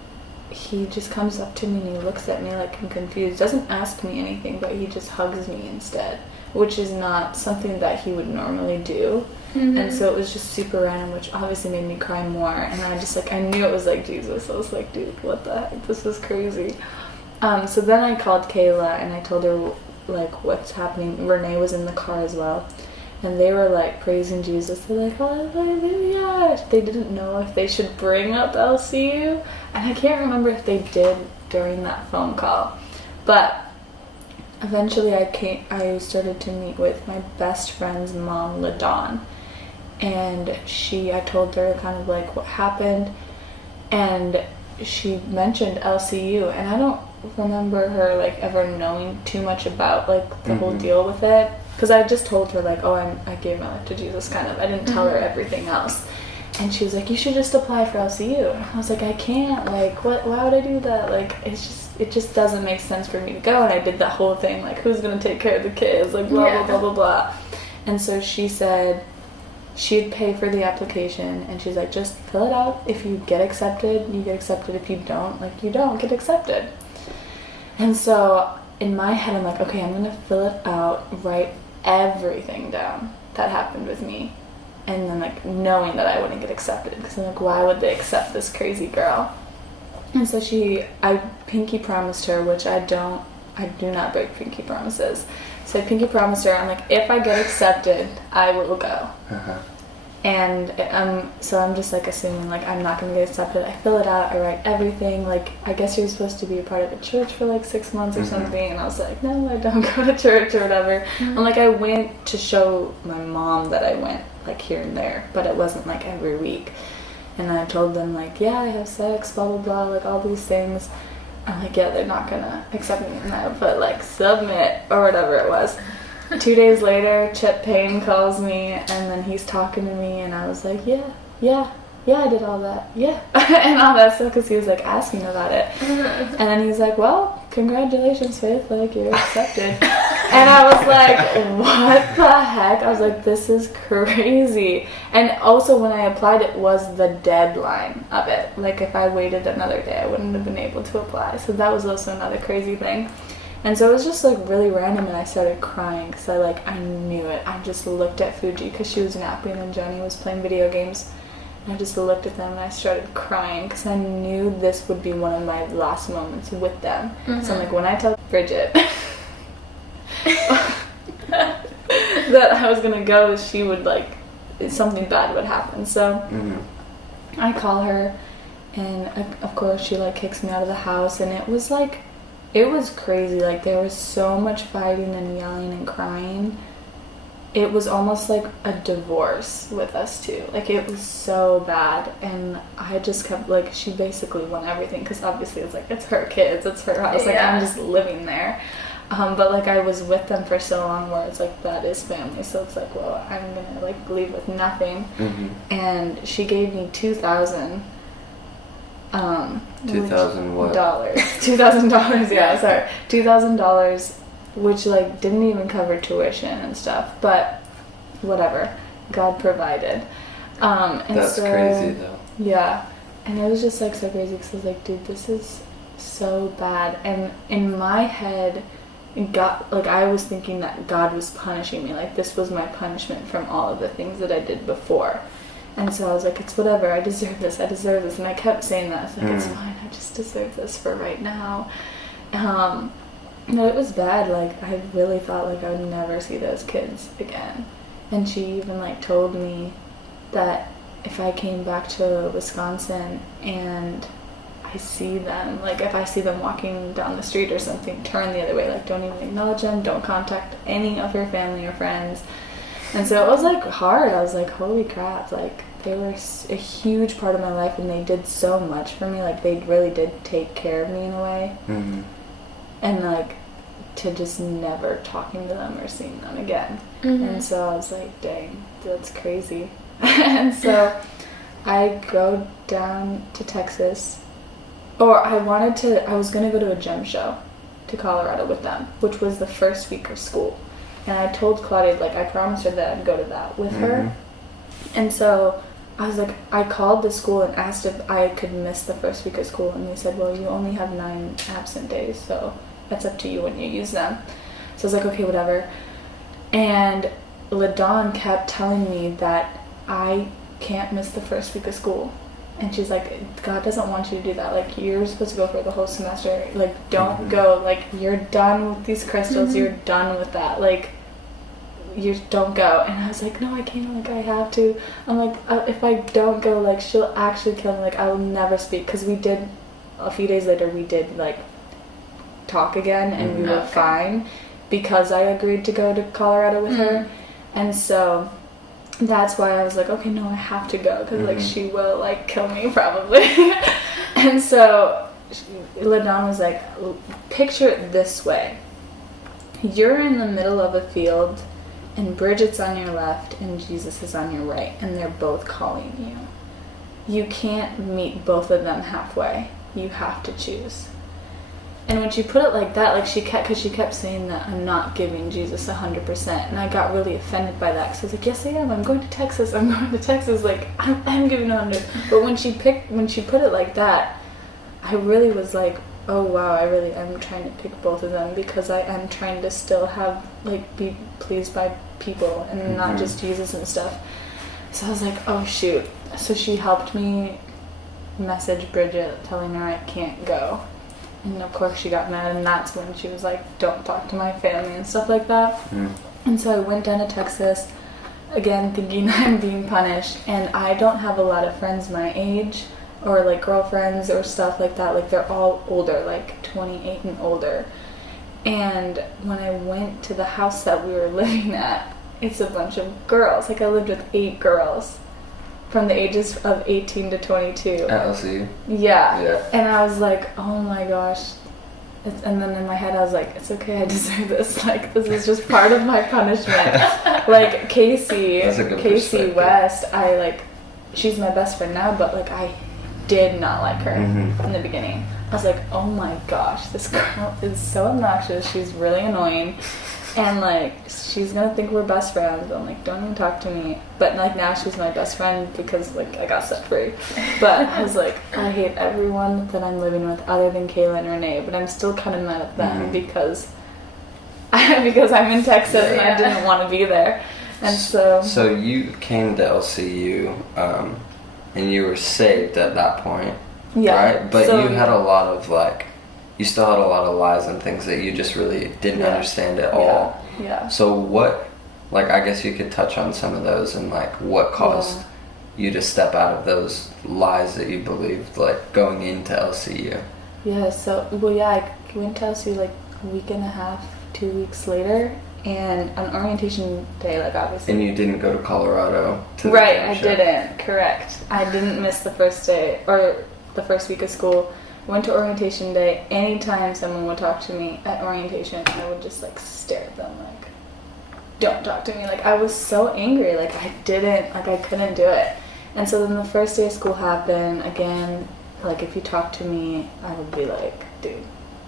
he just comes up to me and he looks at me like I'm confused. Doesn't ask me anything, but he just hugs me instead, which is not something that he would normally do. Mm-hmm. And so it was just super random, which obviously made me cry more. And I just like, I knew it was like Jesus. I was like, dude, what the heck? This is crazy. So then I called Kayla and I told her like what's happening. Renee was in the car as well. And they were like praising Jesus. They're like, hallelujah. They didn't know if they should bring up LCU. And I can't remember if they did during that phone call. But eventually I started to meet with my best friend's mom, LaDawn. And I told her kind of like what happened. And she mentioned LCU. And I don't remember her like ever knowing too much about like the whole deal with it. Because I just told her, like, I gave my life to Jesus, kind of. I didn't tell her everything else. And she was like, you should just apply for LCU. And I was like, I can't. Like, why would I do that? Like, it just doesn't make sense for me to go. And I did that whole thing, like, who's going to take care of the kids? Like, blah, blah, blah, blah, blah. And so she said she'd pay for the application, and she's like, just fill it out. If you get accepted, you get accepted. If you don't, like, you don't get accepted. And so in my head, I'm like, okay, I'm gonna fill it out, write everything down that happened with me, and then like knowing that I wouldn't get accepted, because I'm like, why would they accept this crazy girl? And so I pinky promised her, which I do not break pinky promises. So I pinky promised her, I'm like, if I get accepted, I will go. Uh-huh. And so I'm just like assuming like I'm not gonna get accepted. I fill it out, I write everything. Like, I guess you're supposed to be a part of a church for like 6 months or something. And I was like, no, I don't go to church or whatever. And like, I went to show my mom that I went like here and there, but it wasn't like every week. And I told them like, yeah, I have sex, blah blah blah, like all these things. I'm like, yeah, they're not gonna accept me in that, but like submit or whatever it was. 2 days later, Chet Payne calls me, and then he's talking to me, and I was like, yeah, I did all that, yeah, and all that stuff, because he was like asking about it. And then he's like, well, congratulations, Faith, like, you're accepted. And I was like, what the heck? I was like, this is crazy. And also when I applied, it was the deadline of it. Like, if I waited another day, I wouldn't have been able to apply. So that was also another crazy thing. And so it was just like really random, and I started crying because I knew it. I just looked at Fuji because she was napping and Johnny was playing video games. And I just looked at them and I started crying because I knew this would be one of my last moments with them. So I'm like, when I tell Bridget that I was gonna go, she would like, something bad would happen. So I call her, and of course she like kicks me out of the house, and it was like, it was crazy. Like, there was so much fighting and yelling and crying. It was almost like a divorce with us two. Like, it was so bad. And I just kept, like, she basically won everything, because obviously it's like, it's her kids, it's her house. Like, I'm just living there. But like, I was with them for so long where it's like, that is family. So it's like, well, I'm gonna like leave with nothing. And she gave me $2,000. $2,000 what? $2,000, yeah, sorry. $2,000, which like didn't even cover tuition and stuff, but whatever. God provided. And that's so, crazy though. Yeah. And it was just like so crazy, because I was like, dude, this is so bad. And in my head, God, like, I was thinking that God was punishing me. Like, this was my punishment from all of the things that I did before. And so I was like, it's whatever, I deserve this. And I kept saying that. I was like, it's fine, I just deserve this for right now. But it was bad. Like, I really thought like I would never see those kids again. And she even like told me that if I came back to Wisconsin and I see them, like if I see them walking down the street or something, turn the other way. Like, don't even acknowledge them, don't contact any of your family or friends. And so it was like hard. I was like, holy crap, like, they were a huge part of my life, and they did so much for me. Like, they really did take care of me in a way. And like, to just never talking to them or seeing them again. And so I was like, dang, that's crazy. And so I go down to Texas, or I was gonna go to a gem show to Colorado with them, which was the first week of school. And I told Claudia, like, I promised her that I'd go to that with her. And so I was like, I called the school and asked if I could miss the first week of school. And they said, well, you only have 9 absent days, so that's up to you when you use them. So I was like, okay, whatever. And LaDawn kept telling me that I can't miss the first week of school. And she's like, God doesn't want you to do that. Like, you're supposed to go for the whole semester. Like, don't go. Like, you're done with these crystals. You're done with that. Like, you don't go. And I was like, no, I can't. Like, I have to. I'm like, if I don't go, like, she'll actually kill me. Like, I will never speak. Because we did, a few days later, we did, like, talk again. And we were fine. Because I agreed to go to Colorado with her. And so that's why I was like, okay, no, I have to go, because like, she will like kill me probably. And so LaDawn was like, picture it this way: you're in the middle of a field, and Bridget's on your left and Jesus is on your right, and they're both calling you. You can't meet both of them halfway. You have to choose. And when she put it like that, like because she kept saying that I'm not giving Jesus 100%, and I got really offended by that because I was like, yes I am. I'm going to Texas. Like I'm giving 100. But when she put it like that, I really was like, oh wow, I really am trying to pick both of them because I am trying to still have like be pleased by people and not just Jesus and stuff. So I was like, oh shoot. So she helped me message Bridget telling her I can't go. And of course she got mad, and that's when she was like, don't talk to my family and stuff like that. And so I went down to Texas, again thinking I'm being punished, and I don't have a lot of friends my age, or like girlfriends or stuff like that. Like they're all older, like 28 and older. And when I went to the house that we were living at, it's a bunch of girls. Like I lived with 8 girls from the ages of 18 to 22. At LCU? Yeah. And I was like, oh my gosh. And then in my head I was like, it's okay, I deserve this. Like, this is just part of my punishment. Like, Casey West, she's my best friend now, but like, I did not like her in the beginning. I was like, oh my gosh, this girl is so obnoxious. She's really annoying. And like, she's gonna think we're best friends. I'm like, don't even talk to me. But like, now she's my best friend because like I got set free. But I was like, I hate everyone that I'm living with other than Kayla and Renee. But I'm still kind of mad at them because I'm in Texas and I didn't want to be there. And so you came to LCU, and you were saved at that point, right? But you had a lot of like. You still had a lot of lies and things that you just really didn't understand at all. Yeah. So what, like, I guess you could touch on some of those and, like, what caused you to step out of those lies that you believed, like, going into LCU? Yeah, so, I went to LCU, like, a week and a half, 2 weeks later, and on orientation day, like, obviously. And you didn't go to Colorado to Right, I didn't, correct. I didn't miss the first day, or the first week of school. Went to orientation day. Anytime someone would talk to me at orientation, I would just like stare at them like, don't talk to me. Like I was so angry. Like I couldn't do it. And so then the first day of school happened again. Like if you talk to me, I would be like, dude,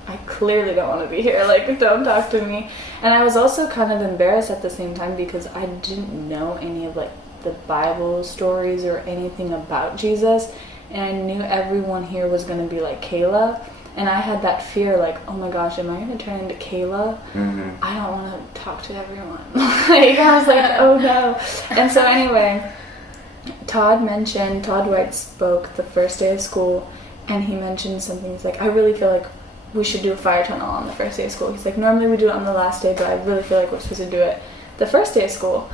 I clearly don't want to be here. Like don't talk to me. And I was also kind of embarrassed at the same time because I didn't know any of like the Bible stories or anything about Jesus. And I knew everyone here was going to be like Kayla. And I had that fear, like, oh my gosh, am I going to turn into Kayla? I don't want to talk to everyone. Like, I was like, oh no. And so anyway, Todd White spoke the first day of school. And he mentioned something. He's like, I really feel like we should do a fire tunnel on the first day of school. He's like, normally we do it on the last day, but I really feel like we're supposed to do it the first day of school.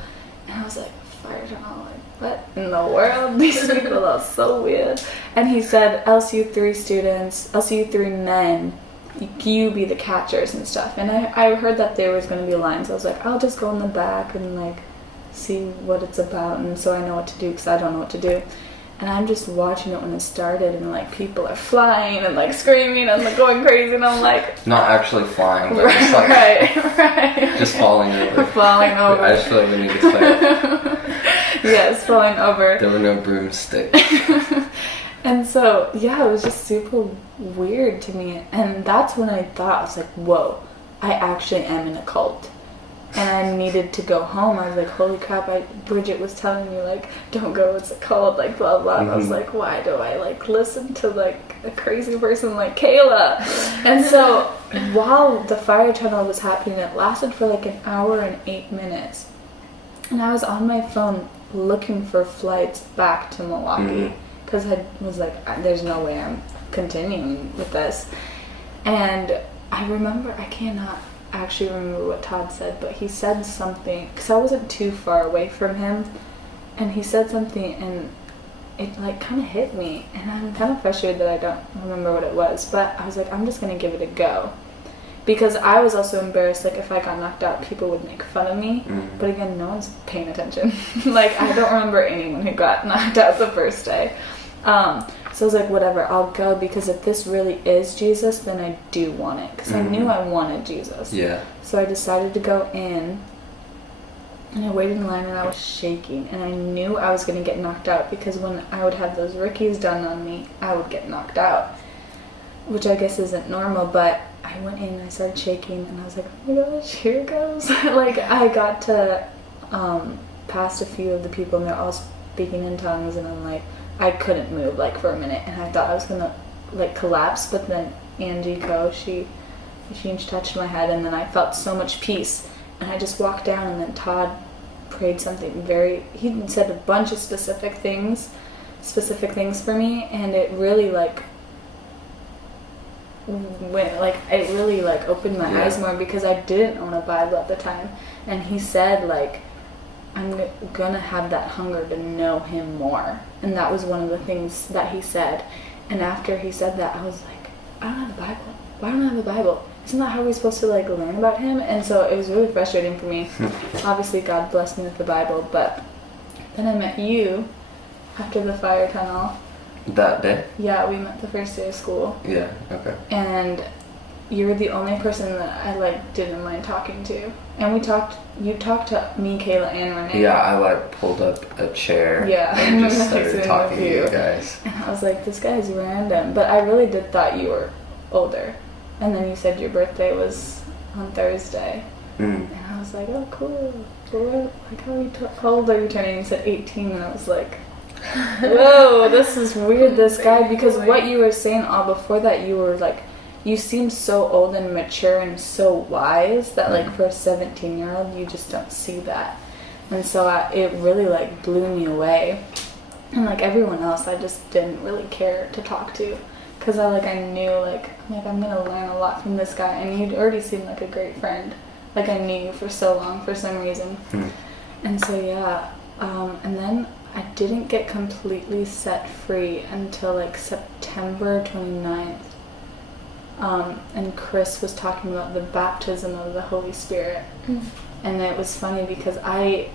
And I was like, fire tunnel? What in the world? These people are so weird. And he said, LCU 3 men, you be the catchers and stuff. And I heard that there was going to be lines. I was like, I'll just go in the back and like see what it's about, and so I know what to do because I don't know what to do. And I'm just watching it when it started, and like people are flying and like screaming and like going crazy, and I'm like, not actually flying, but just like right, just falling over. Falling over. I just feel like we need to clarify. Yes, falling over. There were no broomsticks. And so yeah, it was just super weird to me, and that's when I thought, I was like, whoa, I actually am in a cult. And I needed to go home. I was like, holy crap, Bridget was telling me, like, don't go, it's a cult, like, blah, blah. And I was like, why do I, like, listen to, like, a crazy person like Kayla? And so, while the fire tunnel was happening, it lasted for, like, an hour and 8 minutes. And I was on my phone looking for flights back to Milwaukee. Because I was like, there's no way I'm continuing with this. And I remember, I cannot actually remember what Todd said, but he said something because I wasn't too far away from him, and he said something and it like kind of hit me, and I'm kind of frustrated that I don't remember what it was, but I was like, I'm just gonna give it a go, because I was also embarrassed, like if I got knocked out people would make fun of me, but again, no one's paying attention. Like I don't remember anyone who got knocked out the first day. So I was like, whatever, I'll go, because if this really is Jesus, then I do want it. Because I knew I wanted Jesus. Yeah. So I decided to go in, and I waited in line, and I was shaking. And I knew I was going to get knocked out, because when I would have those rickeys done on me, I would get knocked out. Which I guess isn't normal, but I went in, I started shaking, and I was like, oh my gosh, here it goes. Like, I got to past a few of the people, and they're all speaking in tongues, and I'm like, I couldn't move, like, for a minute, and I thought I was gonna, like, collapse, but then Angie Ko, she touched my head, and then I felt so much peace, and I just walked down, and then Todd prayed something he said a bunch of specific things for me, and it really, like, opened my eyes more, because I didn't own a Bible at the time, and he said, like, I'm gonna have that hunger to know him more, and that was one of the things that he said. And after he said that, I was like, I don't have a Bible. Why don't I have a Bible? Isn't that how we're supposed to, like, learn about him? And so it was really frustrating for me. Obviously God blessed me with the Bible, but then I met you after the fire tunnel. That day? Yeah, we met the first day of school. Yeah, okay. And you were the only person that I, like, didn't mind talking to. And you talked to me, Kayla, and Renee. Yeah, I, like, pulled up a chair. Yeah, and just started talking to you guys. And I was like, this guy's random. But I really did thought you were older. And then you said your birthday was on Thursday. And I was like, oh, cool. Like, how old are you turning? You said 18, and I was like, whoa, this is weird, this guy. Because what you were saying all before that, you were like, you seem so old and mature and so wise that, like, for a 17-year-old, you just don't see that. And so it really, like, blew me away. And, like, everyone else, I just didn't really care to talk to. Because I knew, like, I'm going to learn a lot from this guy. And you'd already seemed like a great friend. Like, I knew you for so long for some reason. And so, yeah. And then I didn't get completely set free until, like, September 29th. And Chris was talking about the baptism of the Holy Spirit. And it was funny because I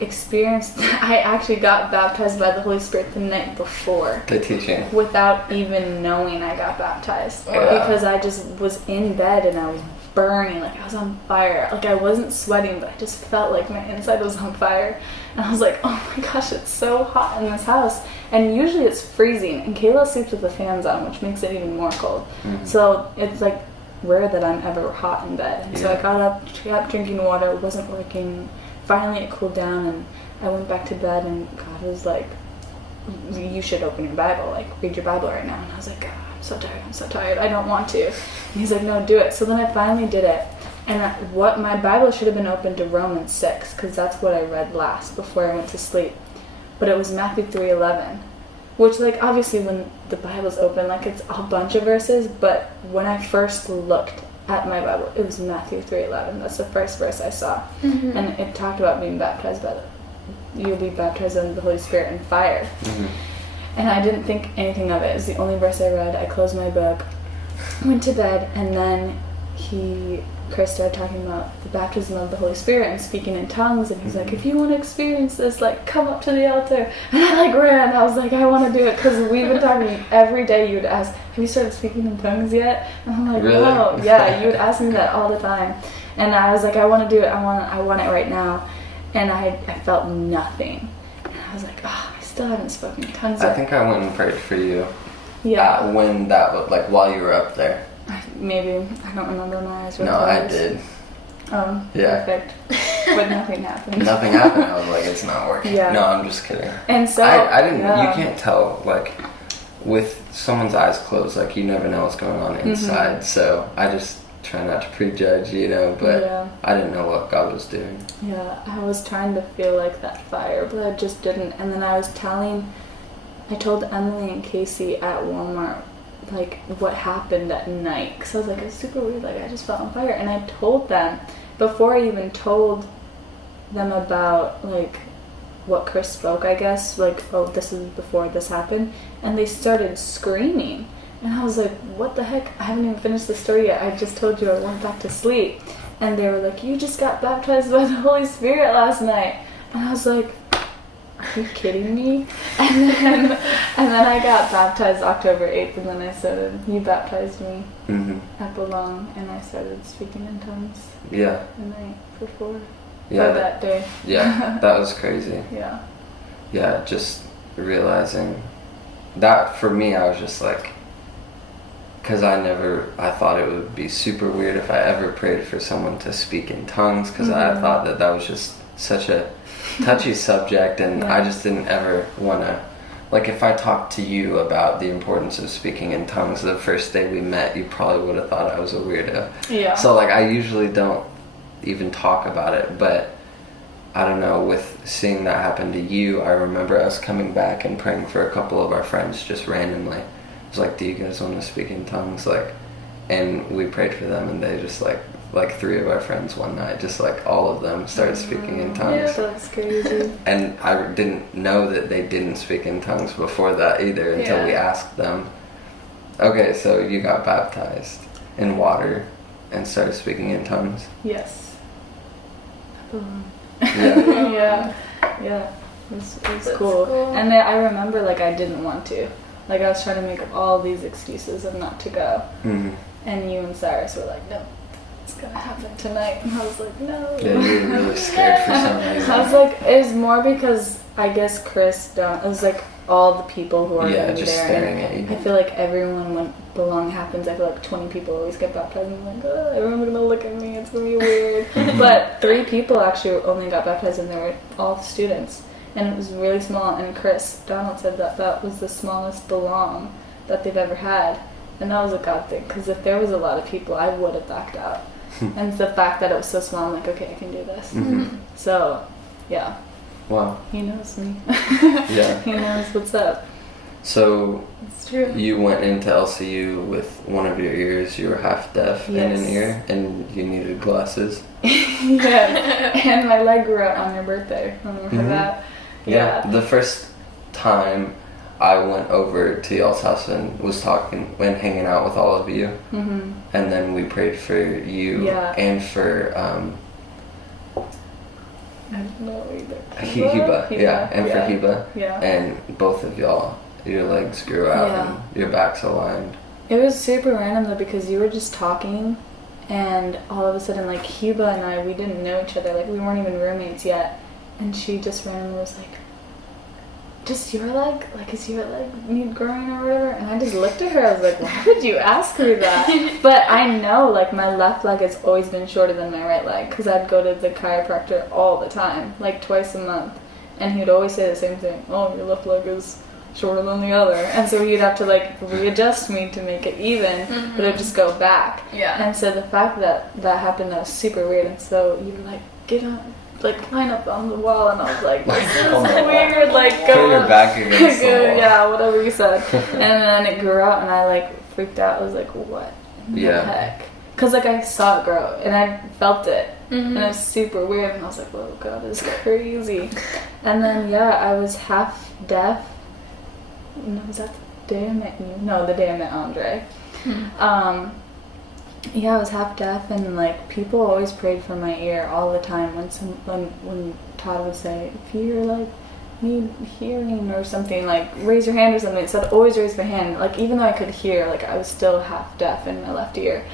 actually got baptized by the Holy Spirit the night before. The teaching. Without even knowing I got baptized. Wow. Because I just was in bed and I was burning, like I was on fire. Like I wasn't sweating, but I just felt like my inside was on fire. And I was like, oh my gosh, it's so hot in this house. And usually it's freezing. And Kayla sleeps with the fans on, which makes it even more cold. So it's like rare that I'm ever hot in bed. And so I got up, kept drinking water, it wasn't working. Finally it cooled down and I went back to bed and God was like, you should open your Bible, like read your Bible right now. And I was like, God, I'm so tired, I don't want to. And he's like, no, do it. So then I finally did it. And what my Bible should have been open to Romans 6, because that's what I read last before I went to sleep. But it was Matthew 3:11, which, like, obviously when the Bible's open, like, it's a bunch of verses, but when I first looked at my Bible, it was Matthew 3:11. That's the first verse I saw. And it talked about being baptized by you'll be baptized in the Holy Spirit and fire. And I didn't think anything of it. It was the only verse I read. I closed my book, went to bed, and then Chris started talking about the baptism of the Holy Spirit and speaking in tongues, and he's like, if you want to experience this, like, come up to the altar. And I, like, ran. I was like, I want to do it, because we've been talking every day. You would ask, have you started speaking in tongues yet? And I'm like, really? No. Yeah, you would ask me that all the time. And I was like, I want to do it. I want it right now. And I felt nothing. And I was like, oh, I still haven't spoken in tongues yet. I think I went and prayed for you. Yeah. When that was, like, while you were up there. Maybe. I don't remember, my eyes were No, closed. I did. Yeah. Perfect. But nothing happened. Nothing happened. I was like, it's not working. Yeah. No, I'm just kidding. And so I didn't. Yeah. You can't tell, like, with someone's eyes closed. Like, you never know what's going on inside. So I just try not to prejudge, you know. But Yeah. I didn't know what God was doing. Yeah, I was trying to feel like that fire, but I just didn't. And then I told Emily and Casey at Walmart, like, what happened at night, because I was like, it's super weird, like, I just felt on fire. And I told them before I even told them about, like, what Chris spoke, I guess, like, oh, this is before this happened, and they started screaming. And I was like, what the heck, I haven't even finished the story yet, I just told you I went back to sleep. And they were like, you just got baptized by the Holy Spirit last night. And I was like, are you kidding me? And then I got baptized October 8th, and then you baptized me at Belong, and I started speaking in tongues. Yeah. The night before. Yeah. Or that day. Yeah, that was crazy. Yeah. Yeah, just realizing that for me, I was just like, because I thought it would be super weird if I ever prayed for someone to speak in tongues, because I thought that was just such a touchy subject, and I just didn't ever want to, like, if I talked to you about the importance of speaking in tongues the first day we met, you probably would have thought I was a weirdo. Yeah. So, like, I usually don't even talk about it, but I don't know, with seeing that happen to you, I remember us coming back and praying for a couple of our friends just randomly. It was like, do you guys want to speak in tongues? Like, and we prayed for them, and they just like 3 of our friends one night, just like all of them started speaking in tongues. Yeah, that's crazy. And I didn't know that they didn't speak in tongues before that either until we asked them. Okay, so you got baptized in water and started speaking in tongues? Yes. Yeah. Yeah. It was cool. And then I remember, like, I didn't want to. Like, I was trying to make up all these excuses of not to go. Mm-hmm. And you and Cyrus were like, no, it's gonna happen tonight. And I was like, no. Yeah, you were really scared for some reason. I was like, it was more because I guess Chris it was like all the people who are gonna be just there. staring at you. I feel like everyone, when belong happens, I feel like 20 people always get baptized, and I'm like, oh, everyone's gonna look at me, it's gonna be weird. But 3 people actually only got baptized, and they were all students. And it was really small, and Chris Donald said that was the smallest belong that they've ever had. And that was a God thing, because if there was a lot of people, I would have backed out. And the fact that it was so small, I'm like, okay, I can do this. Mm-hmm. So, yeah. Wow. He knows me. Yeah. He knows what's up. So, It's true. you went into LCU with one of your ears, you were half deaf in an ear, and you needed glasses. Yeah. And my leg grew out on your birthday. Remember that? Yeah. The first time I went over to y'all's house and was talking and hanging out with all of you, Mm-hmm. and then we prayed for you and for I don't know either. Heba, and for Heba, Yeah. and both of y'all, your legs grew out and your backs aligned. It was super random though, because you were just talking, and all of a sudden, like, Heba and I, we didn't know each other, like, we weren't even roommates yet, and she just randomly was like, just your leg? Like, is your leg need growing or whatever? And I just looked at her, I was like, why would you ask me that? But I know, like, my left leg has always been shorter than my right leg, because I'd go to the chiropractor all the time, like twice a month, and he'd always say the same thing, oh, your left leg is shorter than the other, and so he'd have to, like, readjust me to make it even, but it would just go back. Yeah. And so the fact that happened, that was super weird, and so you were like, get on, like, line up on the wall, and I was like, this is weird, like, go Put your back against the wall. yeah, whatever you said. And then it grew out, and I, like, freaked out. I was like, what in the heck? Because, like, I saw it grow, and I felt it, and it was super weird, and I was like, whoa, God, this is crazy. And then, I was half deaf. No, was that the day I met you? No, the day I met Andre. I was half deaf, and, like, people always prayed for my ear all the time when Todd would say, if you're, like, need hearing or something, like, raise your hand or something. So I'd always raise my hand, like, even though I could hear, like, I was still half deaf in my left ear.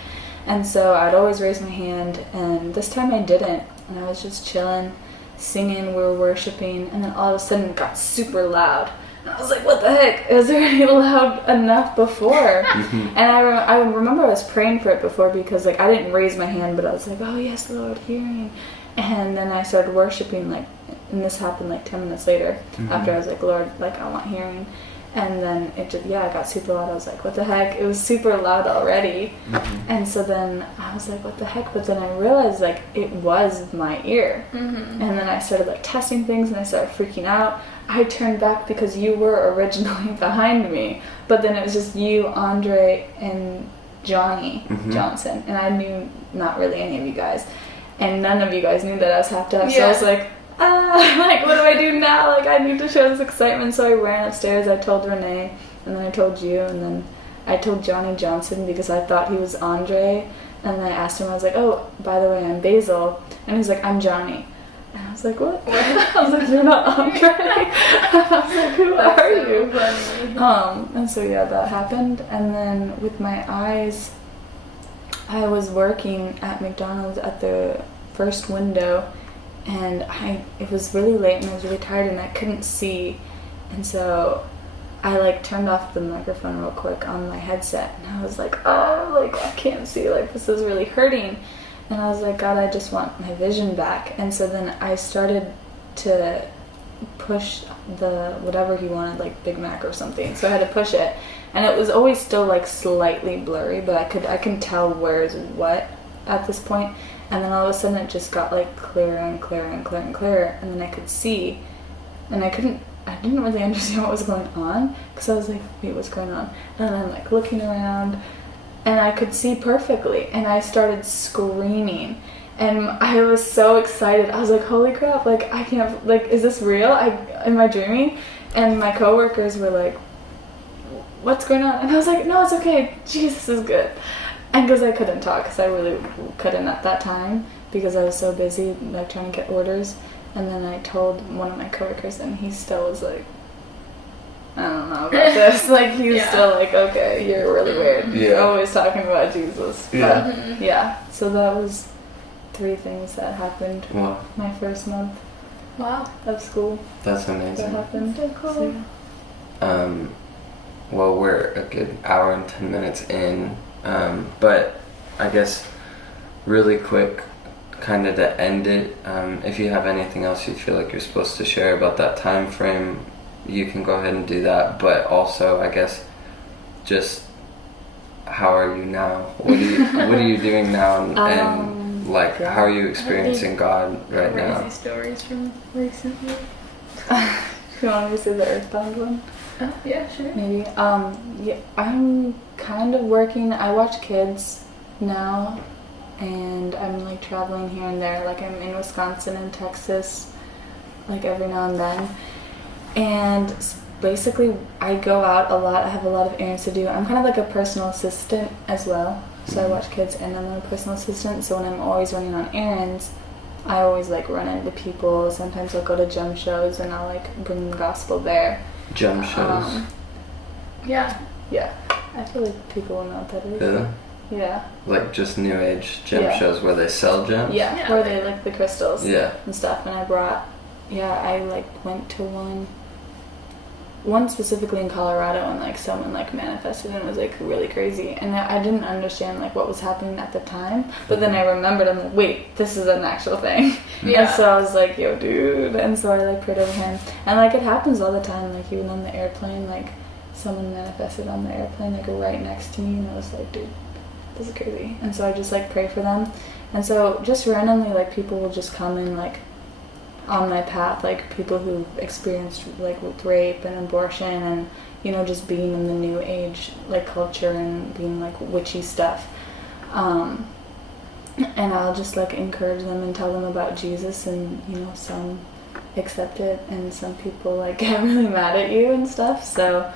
And so I'd always raise my hand, and this time I didn't, and I was just chilling, singing, we were worshiping, and then all of a sudden it got super loud. And I was like, what the heck? It was already loud enough before. And I remember I was praying for it before, because, like, I didn't raise my hand, but I was like, oh, yes, Lord, hearing. And then I started worshiping, like, and this happened, like, 10 minutes later, after I was like, Lord, like, I want hearing. And then it just, it got super loud. I was like, what the heck? It was super loud already. And so then I was like, what the heck? But then I realized, like, it was my ear. And then I started, like, testing things, and I started freaking out. I turned back because you were originally behind me. But then it was just you, Andre, and Johnny Johnson. And I knew not really any of you guys. And none of you guys knew that I was half deaf. So I was like, like, what do I do now? Like, I need to show this excitement. So I ran upstairs, I told Renee, and then I told you, and then I told Johnny Johnson because I thought he was Andre. And then I asked him, I was like, oh, by the way, I'm Basil. And he's like, I'm Johnny. And I was like, what? I was like, you're not Andre. I was like, who are you? Funny. And so that happened. And then with my eyes, I was working at McDonald's at the first window, and it was really late, and I was really tired, and I couldn't see, and so I like turned off the microphone real quick on my headset, and I was like, oh, like I can't see, like this is really hurting. And I was like, God, I just want my vision back. And so then I started to push the whatever he wanted, like Big Mac or something. So I had to push it, and it was always still like slightly blurry, but I can tell where's what at this point. And then all of a sudden it just got like clearer and clearer and clearer and clearer, and then I could see, and I didn't really understand what was going on, because I was like, wait, what's going on? And I'm like looking around, and I could see perfectly, and I started screaming, and I was so excited. I was like, holy crap, like I can't, like, is this real? Am I dreaming? And my coworkers were like, what's going on? And I was like, no, it's okay, Jesus is good. And because I couldn't talk, because I really couldn't at that time, because I was so busy like trying to get orders. And then I told one of my coworkers, and he still was like, I don't know about this. Like, he was still like, okay, you're really weird. Yeah. You're always talking about Jesus. But, Yeah. yeah. So that was 3 things that happened Wow. my first month Wow. of school. That's That amazing. happened. So cool. So, Well, we're a good hour and 10 minutes in, but I guess really quick, kind of to end it, if you have anything else you feel like you're supposed to share about that time frame, you can go ahead and do that. But also, I guess, just how are you now? What are you doing now? And like, yeah. how are you experiencing God right Crazy now? stories from recently. you want me to say the Earthbound one? Oh, yeah, sure. Maybe. Yeah, I'm kind of working. I watch kids now, and I'm like traveling here and there. Like, I'm in Wisconsin and Texas, like every now and then. And basically, I go out a lot. I have a lot of errands to do. I'm kind of like a personal assistant as well. So I watch kids, and I'm a personal assistant. So when I'm always running on errands, I always like run into people. Sometimes I'll go to gem shows, and I'll like bring the gospel there. Gem shows. Yeah. Yeah, I feel like people will know what that is. Yeah. Yeah. Like just new age gem Yeah. shows where they sell gems? Yeah, Yeah. where they like the crystals Yeah. and stuff. And I brought, I like went to one specifically in Colorado, and like someone like manifested, and it was like really crazy. And I didn't understand like what was happening at the time, but then I remembered, I'm like, wait, this is an actual thing. Yeah. And so I was like, yo, dude. And so I like prayed over him, and like it happens all the time. Like even on the airplane, like someone manifested on the airplane, like right next to me, and I was like, dude, this is crazy. And so I just like pray for them, and so just randomly like people will just come in like on my path, like people who've experienced like with rape and abortion, and just being in the new age like culture and being like witchy stuff, and I'll just like encourage them and tell them about Jesus, and some accept it, and some people like get really mad at you and stuff. So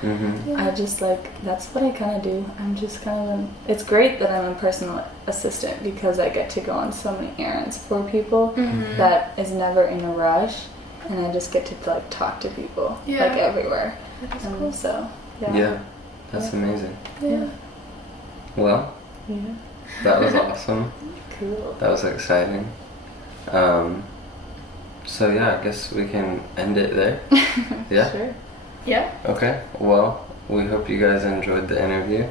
I just like, that's what I kind of do. I'm just kind of it's great that I'm a personal assistant, because I get to go on so many errands for people that is never in a rush, and I just get to like talk to people like everywhere. That is And cool. so Yeah. That's amazing. Yeah. Well, Yeah. that was awesome. Cool. That was exciting. So yeah, I guess we can end it there. Yeah? Sure. Yeah. Okay. Well, we hope you guys enjoyed the interview.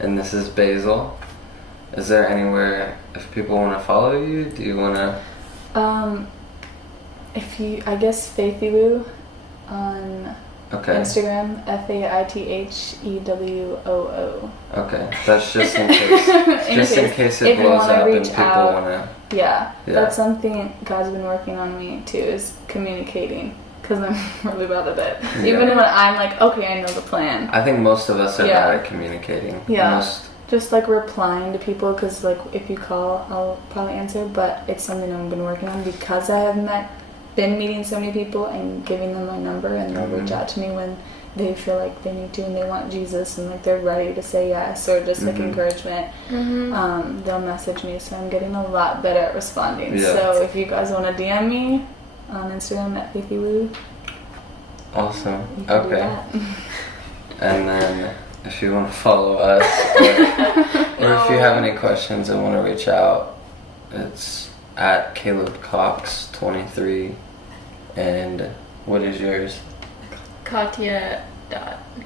And this is Basil. Is there anywhere, if people want to follow you, do you want to... I guess Faithywoo on Okay. Instagram, FAITHEWOO. Okay. That's just in case. Just in case it if you blows wanna up and reach people out. want to... Yeah, Yeah. that's something God's been working on me too, is communicating, because I'm really bad at it. Yeah. Even when I'm like, okay, I know the plan. I think most of us are Yeah. bad at communicating. Yeah. Most... Just like replying to people, because like if you call, I'll probably answer, but it's something I've been working on, because I have been meeting so many people and giving them my number, and they'll reach out to me when they feel like they need to, and they want Jesus, and like they're ready to say yes, or just like encouragement. They'll message me, so I'm getting a lot better at responding. Yeah. So if you guys want to DM me on Instagram at FaithyWoo, Awesome. you can do Okay. that. And then if you want to follow us, or if you have any questions and want to reach out, it's at Caleb Cox 23. And what is yours? Katya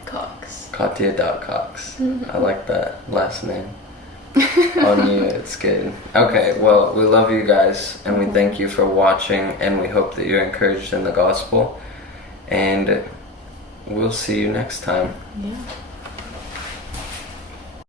Cox. Katia.Cox. I like that last name. On you, it's good. Okay, well, we love you guys, and we thank you for watching, and we hope that you're encouraged in the gospel, and we'll see you next time. Yeah.